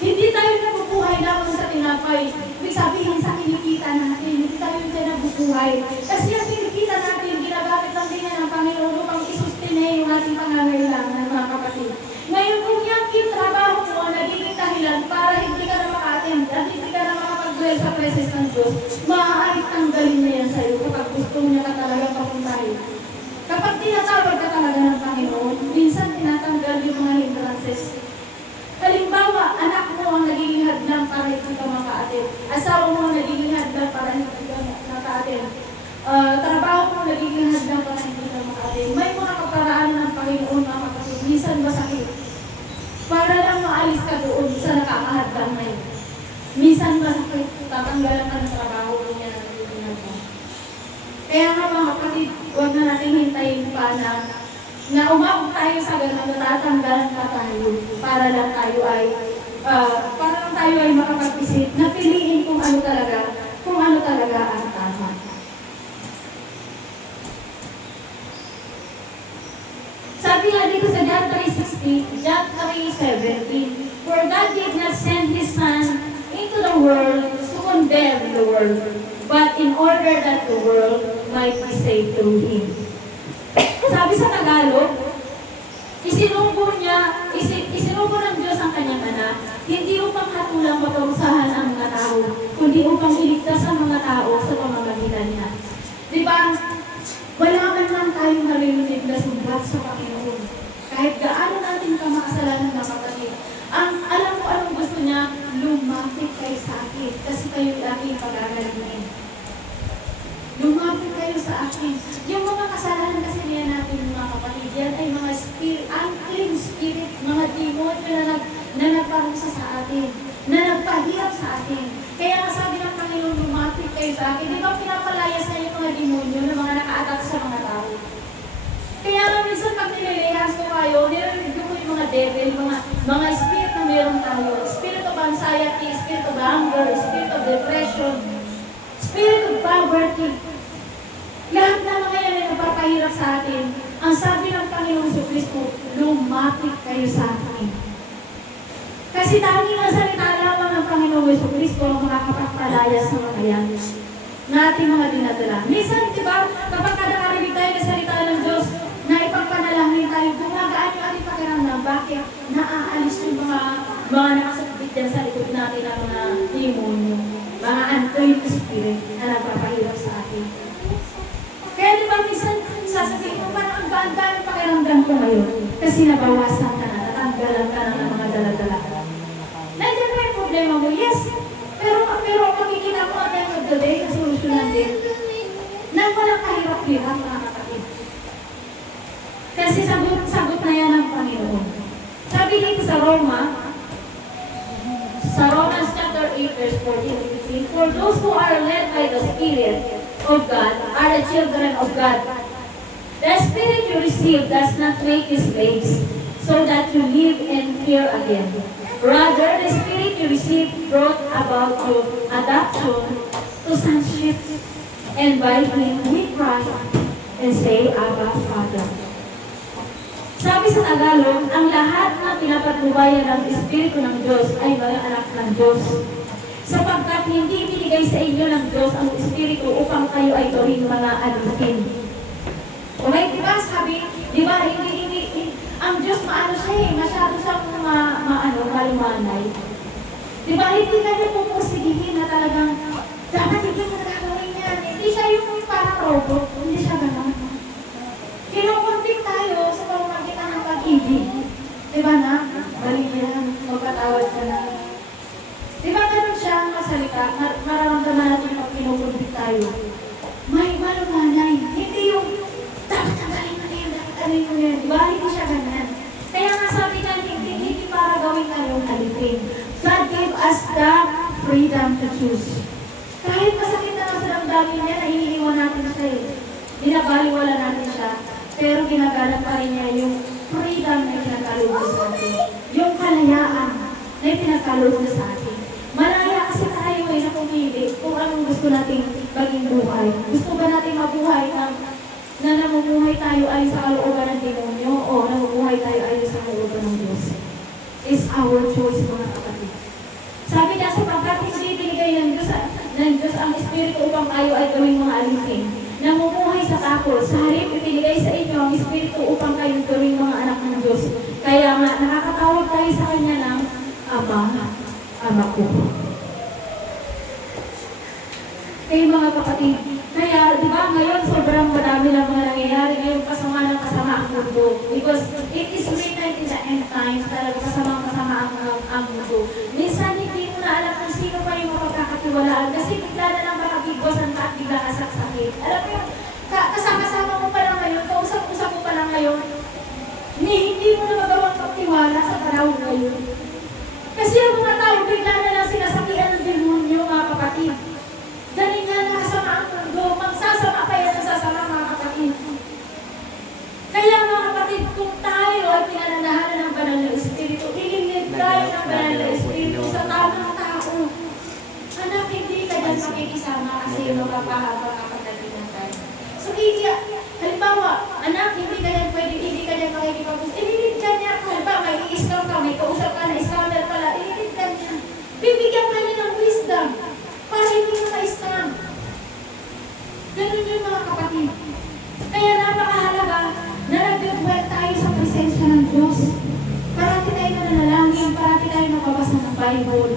Hindi tayo nabubuhay lamang sa tinapay. Ibig sabihin sa kinikita natin, hindi tayo nabubuhay. Kasi ang kinikita natin, ginagamit lang din ng Panginoon upang isustain yung ating pangangailangan, mga kapatid. Ngayon, kung yung trabaho mo, nagiging dahilan para hindi ka na maka-attend at hindi ka na makapag-dwell sa presence ng Diyos, maaaring tanggalin niya yan sa'yo kapag gusto niya ka talagang papuntahin. Kapag tinatawag ka talaga ng Panginoon, minsan tinatanggal yung mga hindrances. Halimbawa, anak mo ang nagiging hadlang para hindi ka maka-attend. Asawa mo ang nagiging hadlang para hindi ka maka-attend. Trabaho mo ang nagiging hadlang para hindi ka maka-attend. May mga kaparaan ng Panginoon, mga kapatid, minsan masakit. Para lang maalis ka doon sa nakakahadlang na yun. Minsan masakit, tatanggalan ka ng trabaho niya na nagiging mo. Kaya nga mga kapatid, huwag na natin hintayin pa na umabot tayo sa ganun, natatanggalan pa tayo para lang tayo ay makapag-isip na piliin kung ano talaga ang tama. Sabi nga dito sa John 3:16, John 3:17, for God did not send His Son into the world to condemn the world, but in order that the world might be saved through Him. Sabi sa Tagalog, isinubo ng Diyos ang kanyang anak, hindi upang hatulang maparusahan ang mga tao, kundi upang iligtas ang mga tao sa pamamagitan niya. Diba? Wala man lang tayong narinig na sumbat sa Panginoon. Kahit gaano natin kamakasalanan na kapatid, alam mo anong gusto niya? Lumapit kayo sa akin, kasi kayo aking pag-agalagin. Lumapit kayo sa akin. Yung mga kasalanan kasi niya natin mga kapatid, yan ay mga unclean spirit, mga demon na nagparusa sa atin, na nagpahirap sa atin. Kaya nga sabi ng Panginoon, lumapit kayo sa akin. Di ba pinapalaya sa inyo mga demonyo na mga naka-attack sa mga tao? Kaya nga minsan pag nililihas ko kayo, nililinig ko yung mga devil, mga spirit na meron tayo. Spirit of anxiety, spirit of anger, spirit of depression, spirit of poverty. Lahat na mga yan ay napapahirap sa atin. Ang sabi ng Panginoon sa Kristo, lumapit kayo sa akin. Kasi tanging ang salita lamang ng Panginoon sa Kristo ang makakapagpalaya sa mga yan na ating mga dinadala. Minsan, di ba, kapag nakarinig tayo ng salita ng Diyos, na ipagpanalangin tayo, gumagaan yung ating pakiramdam. Bakit? Naaalis yung mga nakasakit dyan sa likod natin ng mga demonyo, mga unclean spirit na nagpapahirap sa atin. Kaya di ba minsan, sasabihin mo, parang ang gaan-gaan ang pakiramdam ko ngayon. Kasi nabawasan ka na, natanggalan ka na ng mga daladala. mo, yes. Pero makikita mo at the end of the day, kasolusyonan din. Nang walang kahirap-hirap, mga kapatid. Kasi sagot na yan ng Panginoon. Sabi dito sa Romans chapter 8, verse 14-15, for those who are led by the Spirit of God are the children of God. The Spirit you receive does not make you slaves, so that you live in fear again. Rather, the Spirit you receive brought about your adoption to sonship, and by Him we cry and say, Abba, Father. Sabi sa Tagalog, ang lahat na pinapatnubayan ng Espiritu ng Diyos ay mga anak ng Diyos. Sapagkat hindi binigay sa inyo ng Diyos ang Espiritu upang kayo ay gawing mga alipin. Okay, diba sabi, diba, ang Diyos maano siya masyado siyang malumanay. Diba, hindi kanya pupusigihin na talagang, dapat hindi mo nagagawin yan. Hindi siya yung parang robot, hindi siya gano'n. Kinukunting tayo sa pamamagitan ng pag-ibig. Diba na? Balik yan, magpatawad ka na. Diba ganun siya ang masalita? Mararamdaman natin pag kinukunting tayo. May malumanay. Hindi yung, dapat tanggalin mo na yan, dapat tanggalin mo na yan. Diba? Hindi siya ganun. Kaya nga sabi nga, hindi para gawin tayong alipin. God gave us the freedom to choose. Kahit masakit na sa damdamin niya, na iniiwan natin siya Binabaliwala natin siya. Pero ginaganap pa rin niya yung freedom na pinagkaloob sa atin. Yung kalayaan na pinagkaloob sa atin. Malaya kasi tayo na pumili kung anong gusto nating maging buhay. Gusto ba natin mabuhay na namumuhay tayo ayon sa kalooban ng demonyo o namumuhay tayo ayon sa kalooban ng Diyos? Is our choice, mga kapatid. Sabi niya, sapagkat hindi binigay ng Diyos ang Espiritu upang tayo ay gawing mga alipin. Namumuhay sa takot. Sa halip, ibinigay sa inyo ang Espiritu upang kayo gawing mga anak ng Diyos. Kaya nga, nakakatawag tayo sa Kanya ng Ama ko. Kaya mga kapatid, kaya di ba ngayon sobrang madami lang mga nangyayari ngayon kasama ang mundo. Because it is written in the end times, talaga kasama ang mundo. Minsan hindi mo na alam kung sino pa yung mapagkakatiwalaan kasi bigla na lang makakigwasan ka at bigla ka sakit. Alam mo yung kasama-sama mo pa lang ngayon, kausap-usap mo pa lang ngayon, hindi mo na magawang pagtiwala sa panahon ngayon. Kasi ang mga tao bigla na lang sinasakihan ng demonyo, mga kapatid. Galing nga nakasama ang mundo, magsasama pa yan sasama, mga kapatid. Kaya mga kapatid, kung tayo ay pinananahanan ng banal na Espiritu, ililid tayo ng banal na Espiritu sa tamang tao. Anak, hindi ka dyan makikisama kasi yung mapapahaba kapag naging tayo. So, halimbawa, anak, hindi ka dyan makikipag-usap. Ililid ka niya. Halimbawa, may i-scout ka, may kausap ka na scouter pala, ililid ka niya. Bibigyan ka niya ng wisdom para hindi mo ma-scam. Ganun yung mga kapatid. Kaya napakahalaga na nag-dwell tayo sa presensya ng Diyos. Parati tayo nanalangin, parati tayo nakabasa ng Bible.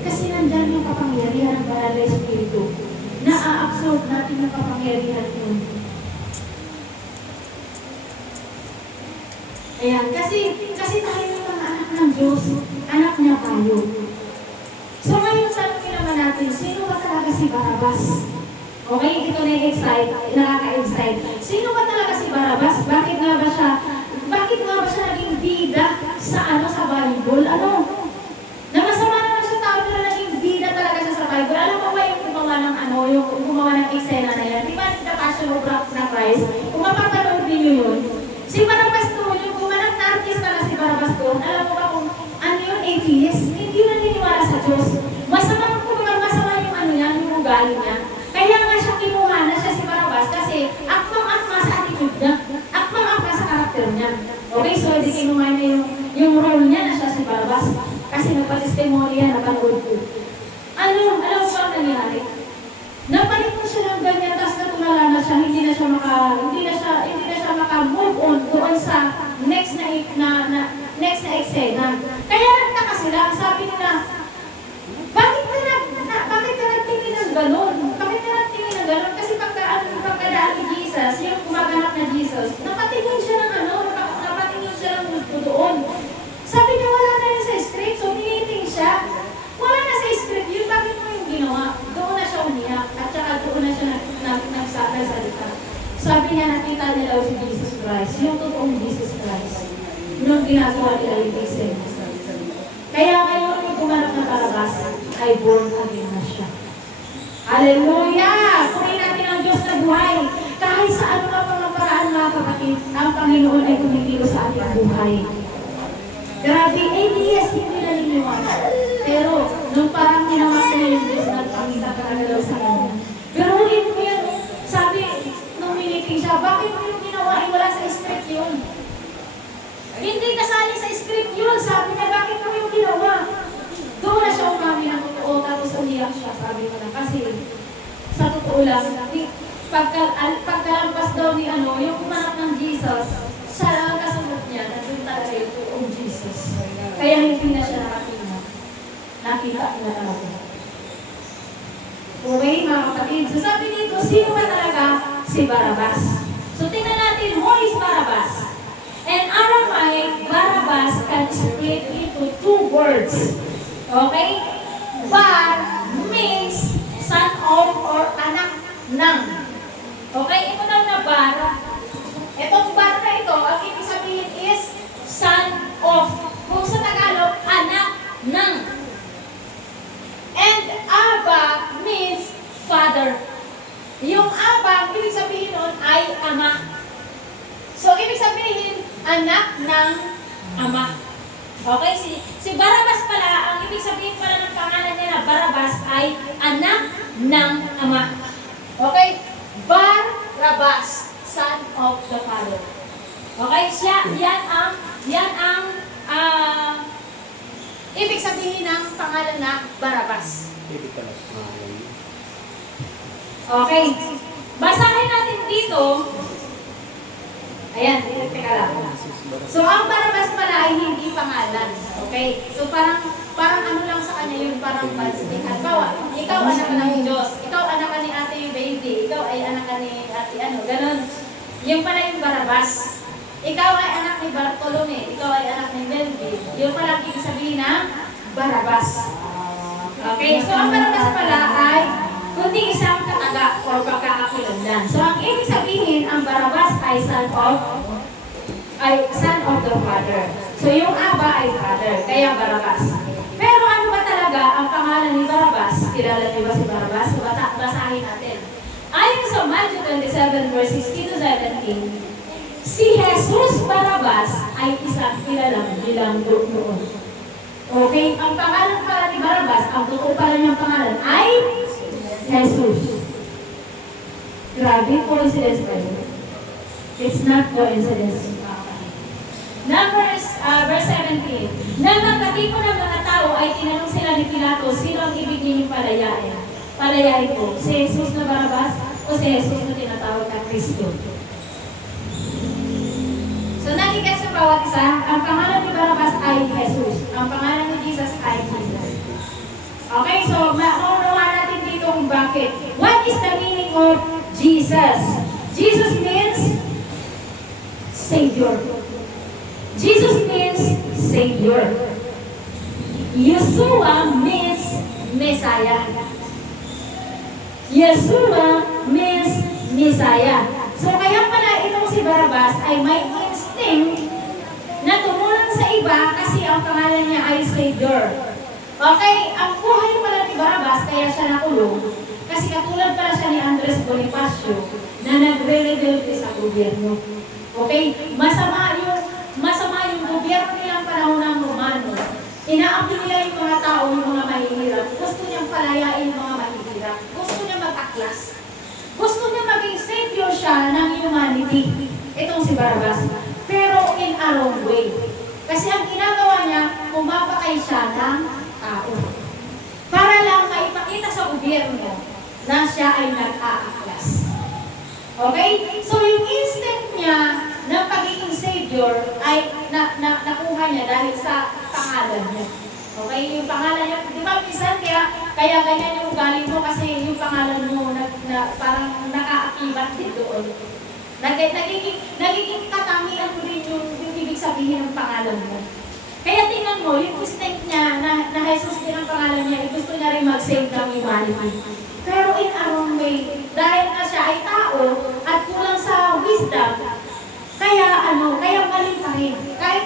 Kasi nandyan yung kapangyarihan ng banal na Espiritu. Na-absorb natin yung kapangyarihan yun. Ayan, kasi tayo yung mga anak ng Diyos, anak niya tayo. So ngayon, tanongin naman natin, sino ba talaga si Barabas? Okay, ito nakaka-excite. Sino ba talaga si Barabas? Bakit nga ba siya naging bida sa Bible? Na masama naman siya tao pero naging bida talaga siya sa Bible. Alam mo ba yung gumawa ng eksena na yan? Di ba the Passion of Christ? Kung mapapanood ninyo yun, si Barabas doon, yung gumanap na artista na si Barabas doon, alam mo ba kung ano yun, atheist? Hindi naniniwala sa Diyos. Masama yung ugali niya. Kaya nga siya kinuha na siya si Barabas kasi akmang-akma sa attitude niya. Akmang-akma sa karakter niya. Okay, so hindi kinuha niya yung role niya na siya si Barabas. Kasi nagpa-testimony yan, napanood ko. Alam mo ba ang nangyari? Napalit mo siya ng ganyan, tapos natulala na siya, hindi na siya maka-move on doon sa next na eksena. Kaya nagtaka sila, sabi nila, bakit ka nagtingin ng gano'n? Kasi pagkadaan ni Jesus, yung gumaganap na Jesus, napatingin siya ng gusto doon. Sabi niya, wala na yun sa script, so tiniting siya. Wala na sa Christ, yung totoong Jesus Christ. Nung ginagawa nila yung baptism. Kaya ngayon, yung gumanap ng Barabas, ay born again na siya. Hallelujah! Purihin natin ang Diyos na buhay. Kahit sa ano na pang paraan, mga kapatid, ang Panginoon ay kumikilo sa ating buhay. Grabe, yes, hindi naniniwala. Pero, nung parang ginawa ko na yung Diyos na pangita ka daw sa kanya. Pero ulit mo yan, sabi, nung miniting siya, bakit mo yung ginawa? Wala sa script yun. Hindi kasali sa script yun. Sabi niya, bakit mo yung ginawa? Doon na siya umami ng totoo, tapos umiyak siya, sabi ko na. Kasi, sa totoo lang, pagkalampas daw ni yung kumanap ng Jesus, siya lang ang kasunod niya, nandun talaga yung totoong Jesus. Kaya hindi na siya nakatina. Nakita na talaga. Okay, mga kapatid. So sabi dito, sino ba talaga? Si Barabas. So tingnan natin, who is Barabas? And Aramaic, Barabas can split into two words. Okay? Bar means son of or anak ng. Okay? Ito daw na bar. Itong bar na ito, ang ibig sabihin is son of. Kung sa Tagalog, anak ng. And Aba means father. Yung Aba, ibig sabihin nun ay ama. So, ibig sabihin, anak ng ama. Okay? Si Barabas pala, ang ibig sabihin pala ng pangalan niya na Barabas ay anak ng ama. Okay? Barabas, son of the father. Okay? Yan ang ibig sabihin ng pangalan na Barabas. Okay. Basahin natin dito. Ayan, teka lang. So, ang Barabas pala ay hindi pangalan. Okay? So, parang ano lang sa kanya yung parang balsting. Halimbawa, ikaw anak ka ng Diyos. Ikaw anak ka ni ate yung baby. Ikaw ay anak ka ni ate ganon. Yung pala yung Barabas. Ikaw ay anak ni Bartolome. Ikaw ay anak ni Melvin. Yung pala ibig sabihin ng Barabas. Okay? So, ang Barabas pala ay kundi isang kataga o pagkakakilanlan. So, ang ibig sabihin, ang Barabas ay son of the father. So, yung Aba ay father, kaya Barabas. Pero ano ba talaga ang pangalan ni Barabas? Kilala niyo ba si Barabas? So, basahin natin. Ayon sa Matthew 27 verse 16 to 17, si Jesus Barabas ay isang kilalang bilanggo noon. Okay? Ang pangalan pala ni Barabas, ang totoo pala niyang pangalan ay Jesus. Grabe, coincidence ba yun? It's not coincidence. Numbers, verse 17. Nang nagkatipon ng mga tao ay tinanong sila ni Pilato, sino ang ibig ninyong palayain? Palayain ko, si Jesus na Barabas o si Jesus na tinatawag na Kristo? So, nagigas sa bawat isa, ang pangalan ni Barabas ay Jesus. Ang pangalan ni Jesus ay Jesus. Okay, so, maunawa natin dito kung bakit. What is the meaning of Jesus? Jesus means Savior. Jesus means Savior. Yeshua means Messiah. Yeshua means Messiah. So kaya pala itong si Barabas ay may instinct na tumulong sa iba kasi ang pangalan niya ay Savior. Okay, ang buhay pala ni Barabas kaya siya nakulong kasi katulad pala siya ni Andres Bonifacio na nagre-rebelde sa gobyerno. Okay, masama yung gobyerno nilang panahon ng Romano. Inaampi nila yung mga tao, yung mga mahihirap. Gusto niyang palayain yung mga mahihirap. Gusto niya mag-aklas. Gusto niya maging savior siya ng humanity. Itong si Barabas. Pero in a wrong way. Kasi ang ginagawa niya, pumapakay siya ng tao. Para lang maipakita sa gobyerno na siya ay nag-aaklas. Okay? So yung instinct niya ng pagiging savior ay nakuha niya dahil sa pangalan niya. Okay? Yung pangalan niya, di ba minsan kaya ganyan yung ugali mo kasi yung pangalan mo parang nakaakibat din doon. Nagiging katangian mo rin yung ibig sabihin ng pangalan mo. Kaya tingnan mo, yung instinct niya na Jesus din ang pangalan niya, gusto niya rin mag-save ng humanity. Pero in a wrong way, dahil na siya ay tao at kulang sa wisdom, Kaya mali pa rin. Kahit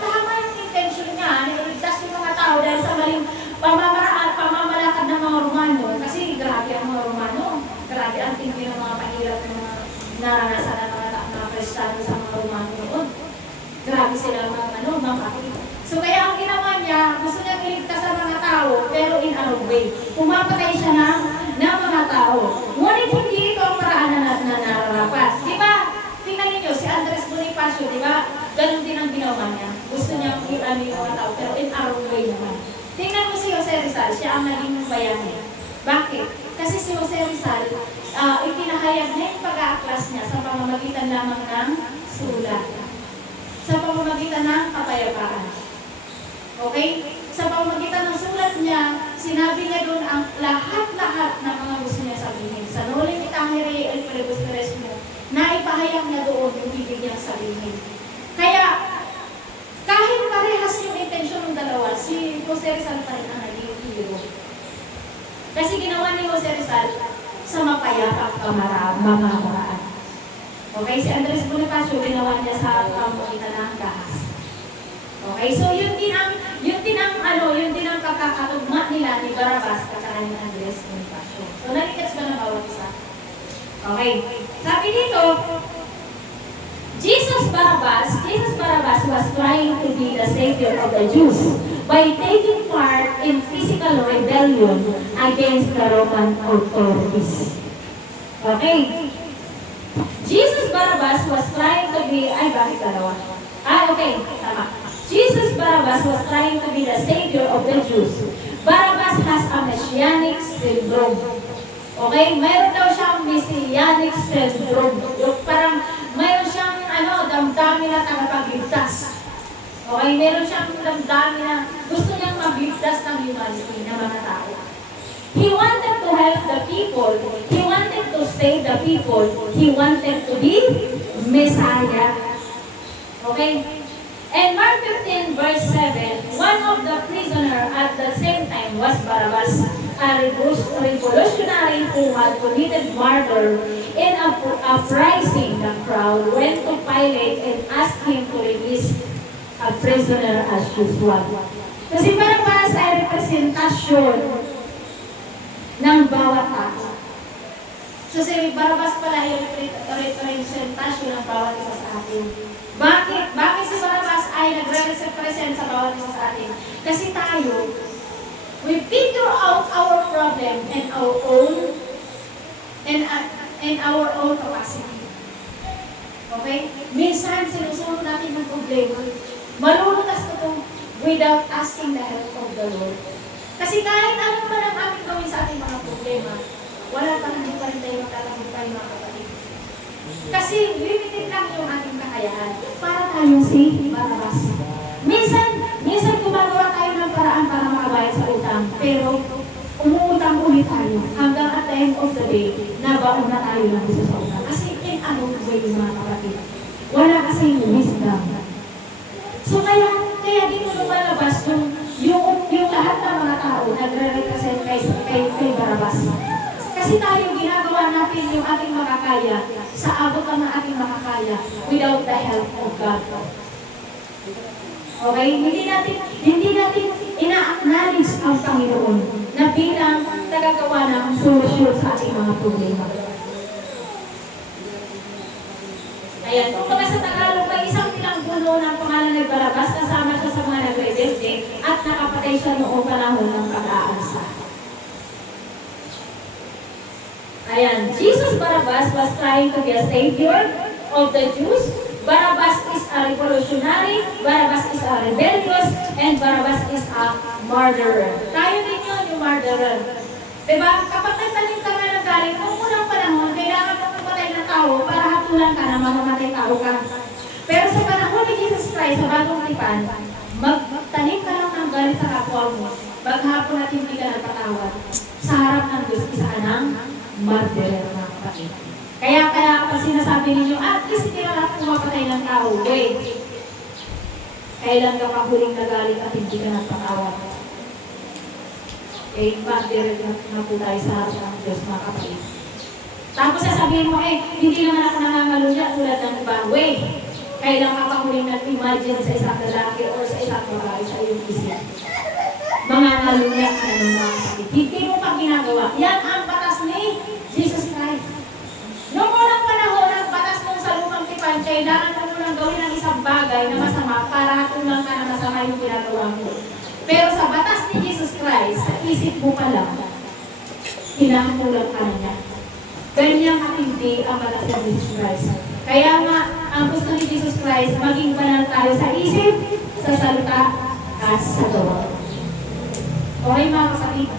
tama yung intention niya, niligtas yung mga tao dahil sa maling pamamalakad ng mga Romano. Kasi grabe ang mga Romano. Grabe ang tingin ng mga pahirap ng mga naranasan ng mga Kristiyano sa mga Romano noon. Grabe sila mga kapit. So kaya ang ginawa niya, gusto niya iligtas ang mga tao, pero in a wrong way. Pumapatay siya ng mga tao. Ngunit hindi ito ang paraan na nararapat. Di ba? Tingnan ninyo, si Andres Bonifacio, di ba? Ganun din ang ginawa niya. Gusto niya i-ano yung mga tao, pero in a wrong way naman. Tingnan mo si Jose Rizal, siya ang naging bayani. Bakit? Kasi si Jose Rizal, ipinahayag na yung pag-aaklas niya sa pamamagitan lamang ng sulat. Sa pamamagitan ng kapayapaan. Okay? Sa pamamagitan ng sulat niya, sinabi niya doon ang lahat-lahat ng mga gusto niya sabihin. Sa Noling Itahiri, El Pelebus Peresmo, na ipahayag niya doon yung ibig niyang sabihin. Kaya, kahit parehas yung intensyon ng dalawa, si Jose Rizal pa rin ang naging hero. Kasi ginawa ni Jose Rizal sa mapayapang pamamaraan. Okay, si Andres Bonifacio, ginawa niya sa pamamagitan ng gahas. Okay, so yun din ang pagkakatugma nila ni Barrabas at saka ni Andres Bonifacio. So, nagigets ba na bawat isa? Okay, sabi dito, Jesus Barabbas was trying to be the savior of the Jews by taking part in physical rebellion against the Roman authorities. Okay. Jesus Barabbas was trying to be, bakit dalawa? Okay, tama. Jesus Barabbas was trying to be the savior of the Jews. Barabbas has a messianic syndrome. Okay, mayroon daw siyang messianic syndrome. Parang mayroon siyang damdamin na tagapagligtas. Okay, mayroon siyang damdamin na gusto niyang magligtas ng humanity, ng mga tao. He wanted to help the people. He wanted to save the people. He wanted to be Messiah. Okay? And Mark 15 verse 7, one of the prisoners at the same time was Barabbas, a revolutionary who had committed murder. In uprising, the crowd went to Pilate and asked him to release a prisoner as usual. Kasi Barabbas ay representasyon ng bawat tao. So si Barabbas pala ay representasyon ng bawat isa sa atin. Bakit? Bakit si Barabbas ay nagre-represent sa bawat isa sa atin? Kasi tayo, we figure out our problem and our own capacity. Okay? Minsan, sinusunod natin ng problema. Malulutas na ito without asking the help of the Lord. Kasi kahit ano man ang aming gawin sa ating mga problema, hindi pa rin tayo magtatagumpay mga kapatid. Kasi limited lang yung ating kakayahan para tayong si Barabbas. Minsan gumagawa tayo ng paraan para makabayad sa utang, pero umuutang ulit tayo hanggang at the end of the day, nabaon na tayo ng gusto sa utang. Kasi in anong way mga kapatid? Wala kasing wisdom. So kaya dito lumalabas yung lahat ng mga tao nagre-represent kay Barabbas. Kasi tayo ginagawa natin yung ating makakaya sa abot ng ating makakaya without the help of God. Okay? Hindi natin ina-acknowledge ang Panginoon na bilang tagagawa ng solusyon sa ating mga problema. Ayan, kung baka sa Tagalog, may isang pinanggulo ng pangalan ng Barabbas, kasama siya sa mga nagrebelde at nakapatay siya noong panahon ng pag-aalsa. Ayan, Jesus Barabbas was trying to be a savior of the Jews. Barabbas is a revolutionary, Barabbas is a rebellious, and Barabbas is a murderer. Tayo din yun, yung murderer. Diba? Kapag nagtanim ka nga ng galing, kung unang panahon, kailangan mo magpatay ng tao para hatulan ka na mamamatay tao ka. Pero sa panahon ni Jesus Christ, sa bagong tipan, magtanim ka lang ng galing sa kapwa mo, maghapon at hindi ka nagpatawad. Sa harap ng Diyos, isa ka ng murderer na kapatid. Kaya kapag sinasabi ninyo, at least hindi na natin pumapatay ng tao, wait. Kailan ka mahuling nagaling at hindi ka nagpatawad? Murderer na po tayo sa harap ng Diyos, mga kapatid. Tapos sasabihin mo, hindi naman ako nangangalunya tulad ng iba. Wait, kailan ka pa huling nag-imagine sa isang lalaki o sa isang babae sa iyong isip? Mangangalunya ka na ng mga sakit. Hindi mo pa ginagawa. Yan ang batas ni Jesus Christ. Noong unang panahon, ang batas mong sa lumang tipan, kailangan mo munang gawin ang isang bagay na masama para hatulang ka na masama yung ginagawa mo. Pero sa batas ni Jesus Christ, sa isip mo pa lang, hinahatulang ka na niya. Ganyan katindi ang batas ni Jesus Christ. Kaya nga, ang gusto ni Jesus Christ, maging banal tayo sa isip, sa salita, at sa gawa. Okay mga kapatid?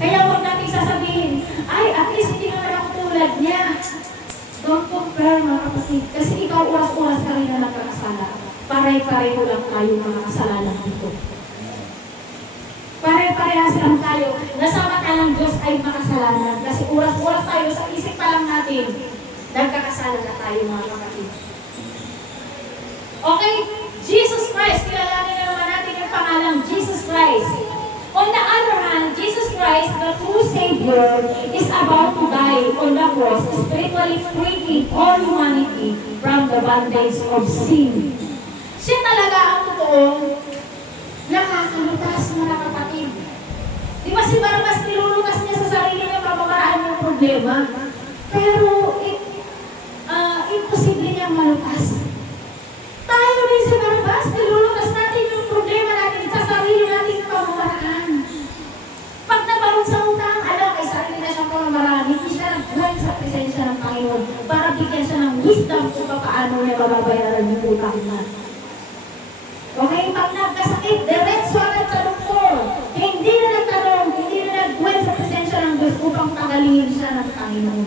Kaya huwag natin sasabihin, ay, at least hindi naman ako tulad niya. Don't compare mga kapatid. Kasi ikaw oras-oras ka rin na nagkakasala. Pare-pareho lang tayo mga kasalanan dito. Pare-parehas lang tayo. Nasa mata ng Diyos ay makasalanan. Kasi oras-oras tayo sa isip pa lang natin. Nagkakasala na tayo mga kapatid. Okay? Jesus Christ. Kilalanin na naman natin yung pangalang Jesus Christ. On the other hand, Jesus Christ, the true Savior, is about to die on the cross, spiritually freeing all humanity from the bondage of sin. Siya talaga ang totoong nakakalutas mga kapatid. Di ba si Barabas nilulutas niya sa sarili niya pamamaraan yung problema? Pero imposible niyang malutas. Tayo rin si Barabas, nilulutas natin yung problema natin sa sarili natin pamamaraan. Pag nabaron sa utang, ay sarili na siyang pamamaraan, hindi siya nag-grind sa presensya ng Panginoon para bigyan siya ng wisdom kung paano niya mababayaran yung utang na. Okay, pag nagkasakit, diretso agad sa doktor. Hindi na nagtanong, hindi na nag-grind sa presensya ng Diyos upang pagalihin siya ng Panginoon.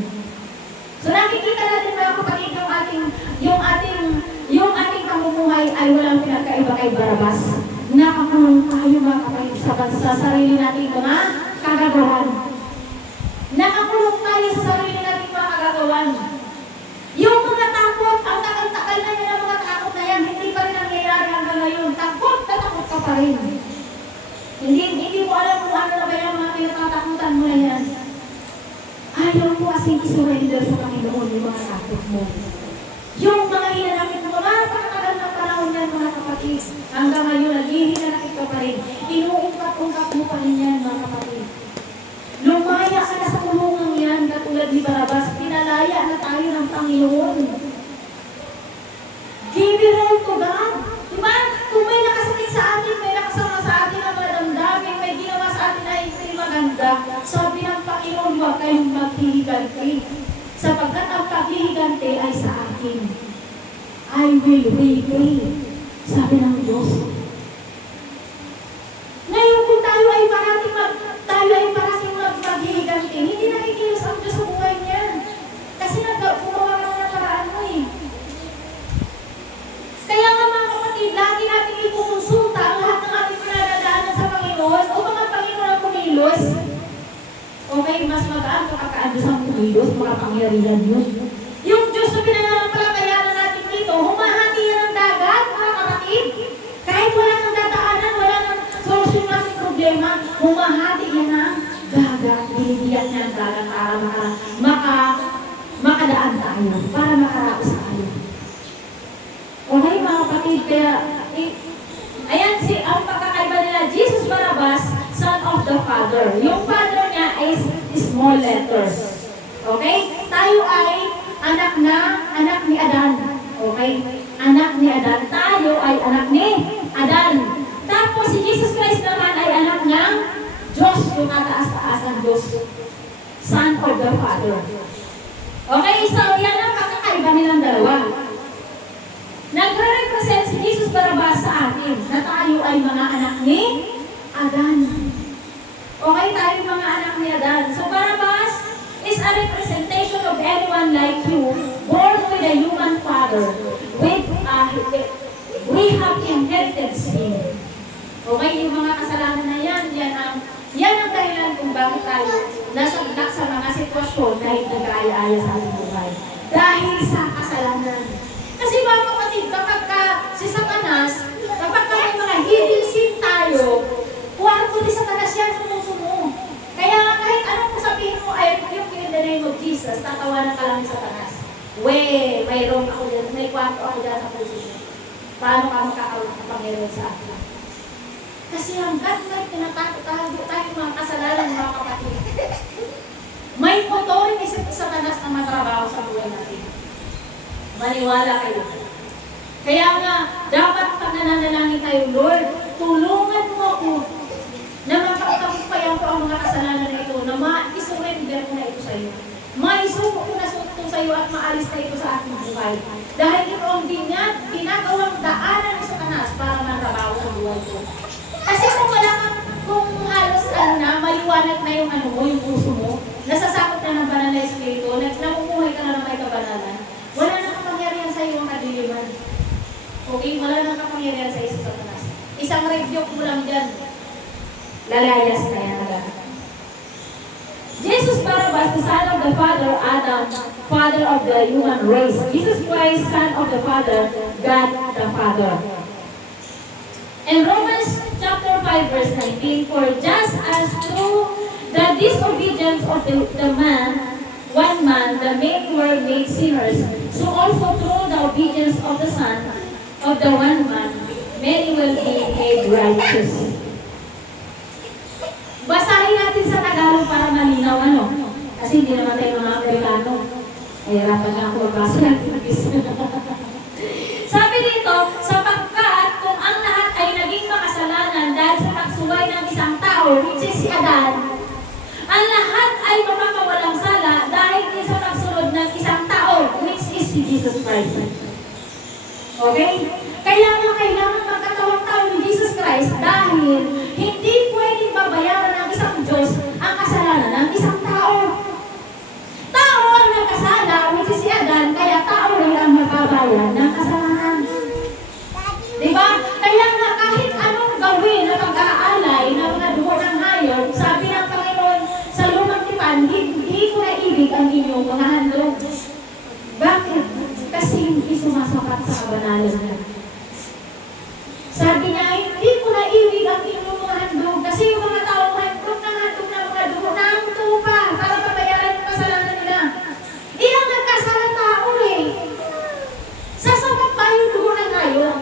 So nakikita natin mga kapatid yung ating pamumuhay ay walang pinagkaiba kay Barabas. Nakakulong tayo mga kapatid sa sarili natin mga kagagawan. Nakakulong tayo sa sarili natin mga kagagawan. Yung mga takot, ang takal-takal na yun ang mga takot na yan, hindi pa rin nangyayari hanggang ngayon. Takot na takot ka pa rin. Hindi mo alam kung ano na ba yung mga pinatatakutan mo na yan. Ayaw mo kasing isurrender sa Panginoon yung mga takot mo. Yung mga hinanakit mo, napakatagal ng panahon yan mga kapatid. Hanggang ngayon, naghihinanakit ka pa rin. Inuungkat-ungkat mo pa rin yan mga kapatid. Lumaya ka na sa kulungan yan, katulad ni Barabas. Pinalaya na tayo ng Panginoon. Give it all to God. Diba? Kung may nakasakit sa atin, may nakasama sa atin ang mga damdamin, may ginawa sa atin na hindi maganda, sabi ng Panginoon, huwag kayong maghihiganti. Sapagkat ang paghihiganti ay sa akin. I will repay. Sabi ng Diyos. Ngayon kung tayo ay parating maghihiganti, hindi nakikilos ang Diyos sa buhay niya. Kasi gumawa ka ng paraan mo eh. Kaya nga mga kapatid, lagi natin ipukonsulta ang lahat ng ating pinadadaanan sa Panginoon o mga Panginoon ang kumilos. Okay, mas magaan kapag Diyos ang kumilos, makapangyarihan yun. Yung Diyos na pinananampalatayanan natin dito, humahati yan ng dagat, mga kapatid. Kahit wala nang dadaanan, wala nang solusyon natin problema, humahati yan ng dagat. Binibiyak niya ng dagat para makadaan tayo, para makaraos tayo. Okay, mga kapatid, kaya, ayan ang pagkakaiba nila, Jesus Barabas, son of the Father. Yung Father niya is small letters. Okay? Tayo ay anak ni Adan. Okay? Anak ni Adan. Tayo ay anak ni Adan. Tapos si Jesus Christ naman ay anak ng Diyos, yung kataas-taas ng Diyos. Son of the Father. Okay? So, yan ang pagkakaiba nilang dalawa. Nagre-represent si Jesus Barabas sa atin na tayo ay mga anak ni Adan. Okay, tayo mga anak ni Adan. So Barabas is a representation of anyone like you, born with a human father. We have inherited sin. Okay, yung mga kasalanan na yan ang dahilan kung bakit tayo nasagdak sa mga sitwasyon na hindi nag-aaya-aya sa ating buhay. Dahil sa kasalanan. Kasi mga kapatid, kapag si Satanas, kapag may mga hidden sin tayo, kwarto ni Satanas yan sumusumo. Kaya kahit anong sabihin mo, I rebuke you in the name of Jesus. Jesus, tatawanan ka lang ni Satanas. Mayroon ako dyan, may kwarto ako dyan sa position. Paano ka makakapangyarihan sa akin? Kasi hanggat may pinatago tayo mga kasalanan, mga kapatid. May motorin isip sa Satanas na matrabaho sa buhay natin. Maniwala kayo. Kaya nga, dapat pag nananalangin tayo, Lord, tulungan mo ako na mapagtagumpayan ko ang mga kasalanan na ito, na ma-isurrender ko na ito sa iyo. Maisuko ko na ito sa iyo at maalis na ito sa ating buhay. Dahil ito ang ginagawang daanan ng Satanas para matrabaho sa buhay ko. Kasi kung wala kang, kung halos maliwanag na yung yung puso mo, nasasakot na ng banal na espiritu, namumuhay ka na ng may kabanalan, wala na kapangyarihan sa iyo ang kadiliman. Okay? Wala na kapangyarihan sa iyo sa Satanas. Isang rebuke mo lang dyan. Lalayas na yan agad. Jesus Barabbas, the son of the Father, Adam, father of the human race. Jesus Christ, son of the Father, God the Father. In Romans chapter 5 verse 19, for just as through the disobedience of the one man, the many were made sinners, so also through the obedience of the Son of the one man, many will be made righteous. Basahin natin sa Tagalog para malinaw, kasi hindi naman tayo mga Amerikano. Hirapan na ako magbasa ng English. Sabi dito, sapagkat kung ang lahat ay naging makasalanan dahil sa pagsuway ng isang tao, which is si Adan, ang lahat ay makakawalang sala dahil din sa pagsunod ng isang tao, which is si Jesus Christ. Okay? Kaya nga kailangan magkatawang tao ni Jesus Christ dahil hindi pwedeng babayaran ng isang Diyos ang kasalanan ng isang tao. Tao ang nagkasala, which is si Adan, kaya tao rin ang magbabayad ng kasalanan. Diba? Kaya nga kahit anong gawin na pag-aalay ng mga dugo ng hayop, sabi ng Panginoon sa lumang tipan, hindi ko na ibig ang inyong mga handog. Bakit? Kasi hindi sumasapat sa kabanalan niya. Sabi niya, hindi ko na ibig ang inyong mga handog kasi yung mga taong handog ng mga dugo na ang tupa para pabayaran yung kasalanan nila. Ilang nagkasala tao eh. Sasapat pa yung dugo ng hayop.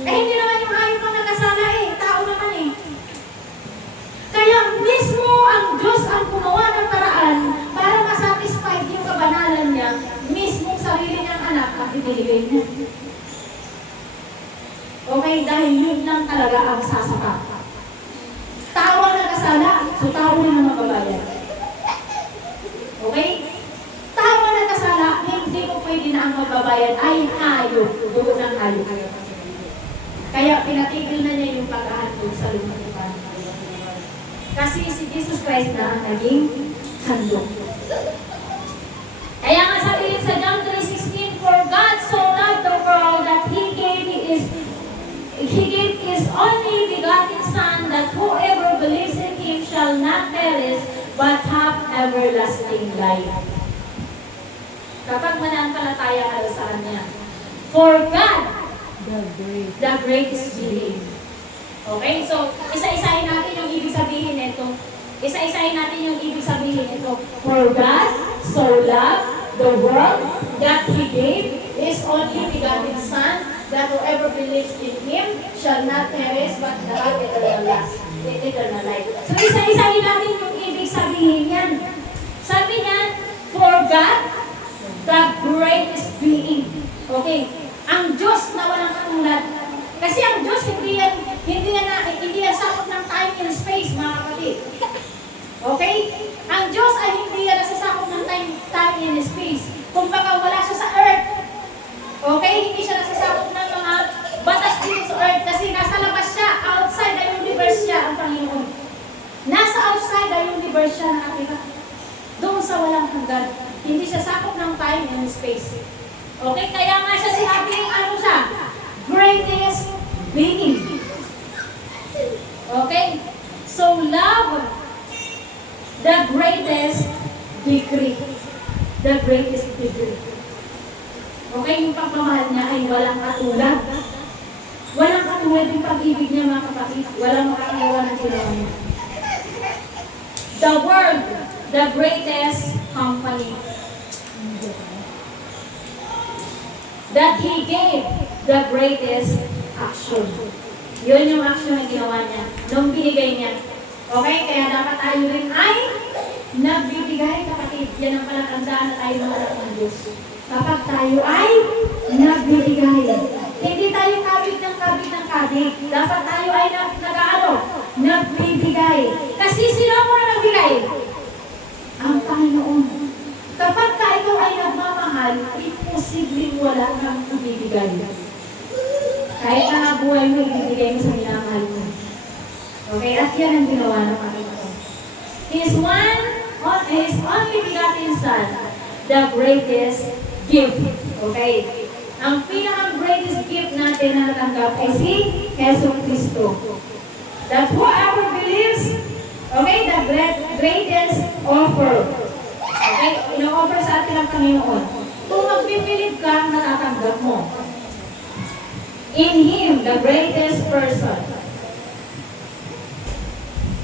Eh hindi naman yung hayop ang nagkasala eh. Tao naman eh. Kaya mismo ang Diyos ang gumawa ng paraan para masatisfied yung kabanalan niya, mismo sarili niyang anak ang ibigay niya. Okay, dahil yun lang talaga ang sasapat. Tao ang nagkasala, so tao rin ang magbabayad. Okay? Tao ang nagkasala, hindi mo pwede na ang magbabayad ay hayop, dugo ng hayop. Kaya pinatigil na niya yung paghahandog sa lumang tipan. Kasi si Jesus Christ na ang naging handog. Kaya nga sabi rin sa John 3:16, for God so loved the world that He gave His only begotten Son, that whoever believes in Him shall not perish, but have everlasting life. Kapag mananampalataya ka sa Kanya. For God, the greatest being. Okay? So, isa-isahin natin yung ibig sabihin nito. Isa-isahin natin yung ibig sabihin nito. For God so loved the world that He gave His only begotten Son, that whoever believes in Him shall not perish but have eternal life. So, isa-isahin natin yung ibig sabihin yan. Sabi niya, for God, the greatest being. Okay? Ang Diyos na walang katulad. Kasi ang Diyos, hindi yan sakop ng time and space, mga kapatid. Okay? Ang Diyos ay hindi yan nasasakop ng time and space. Kung baka wala siya sa earth. Okay? Hindi siya nasasakop ng mga batas dito sa earth kasi nasa labas siya, outside the universe siya ang Panginoon. Nasa outside the universe siya nakatira. Doon sa walang hanggan. Hindi siya sakop ng time and space. Okay? Kaya nga siya sinabing ano siya? Greatest being. Okay? So, love the greatest degree. The greatest degree. Okay? Yung pagmamahal niya ay walang katulad. Walang katulad yung pag-ibig niya, mga kapatid. Walang makakawa ng ginawa niya. The world, the greatest company that He gave the greatest action. Yun yung action na ginawa niya nung binigay niya. Okay? Kaya dapat tayo rin ay nagbibigay, kapatid. Yan ang palatandaan na tayo mga anak ng Diyos. Kapag tayo ay nagbibigay. Hindi tayo kabig ng kabig. Dapat tayo ay nagbibigay. Kasi sino mo na nagbigay? Ang Panginoon. Kapag ka ikaw ay nagmamahal, imposibleng wala kang ibibigay. Kahit na buhay mo, ibibigay mo sa minamahal mo. Okay? At yan ang ginawa ng Panginoon. His only begotten Son, the greatest gift. Okay? Ang pinaka-greatest gift natin na natanggap ay si Jesus Cristo. That whoever believes, okay, the greatest offer. Okay? Ino-offer sa atin ang Panginoon. Kung magbibilib ka, natatanggap mo. In Him, the greatest person.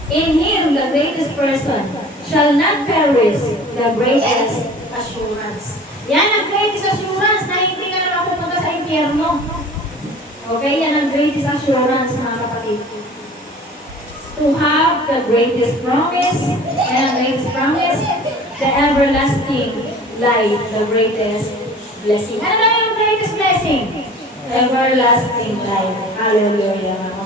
In Him, the greatest person shall not perish, the greatest assurance. Yan ang greatest assurance na hindi ka na mapupunta sa impyerno. Okay? Yan ang greatest assurance, mga kapatid. To have the greatest promise, and ang greatest promise, the everlasting life, the greatest blessing. Ano na yung greatest blessing? Everlasting life. Hallelujah.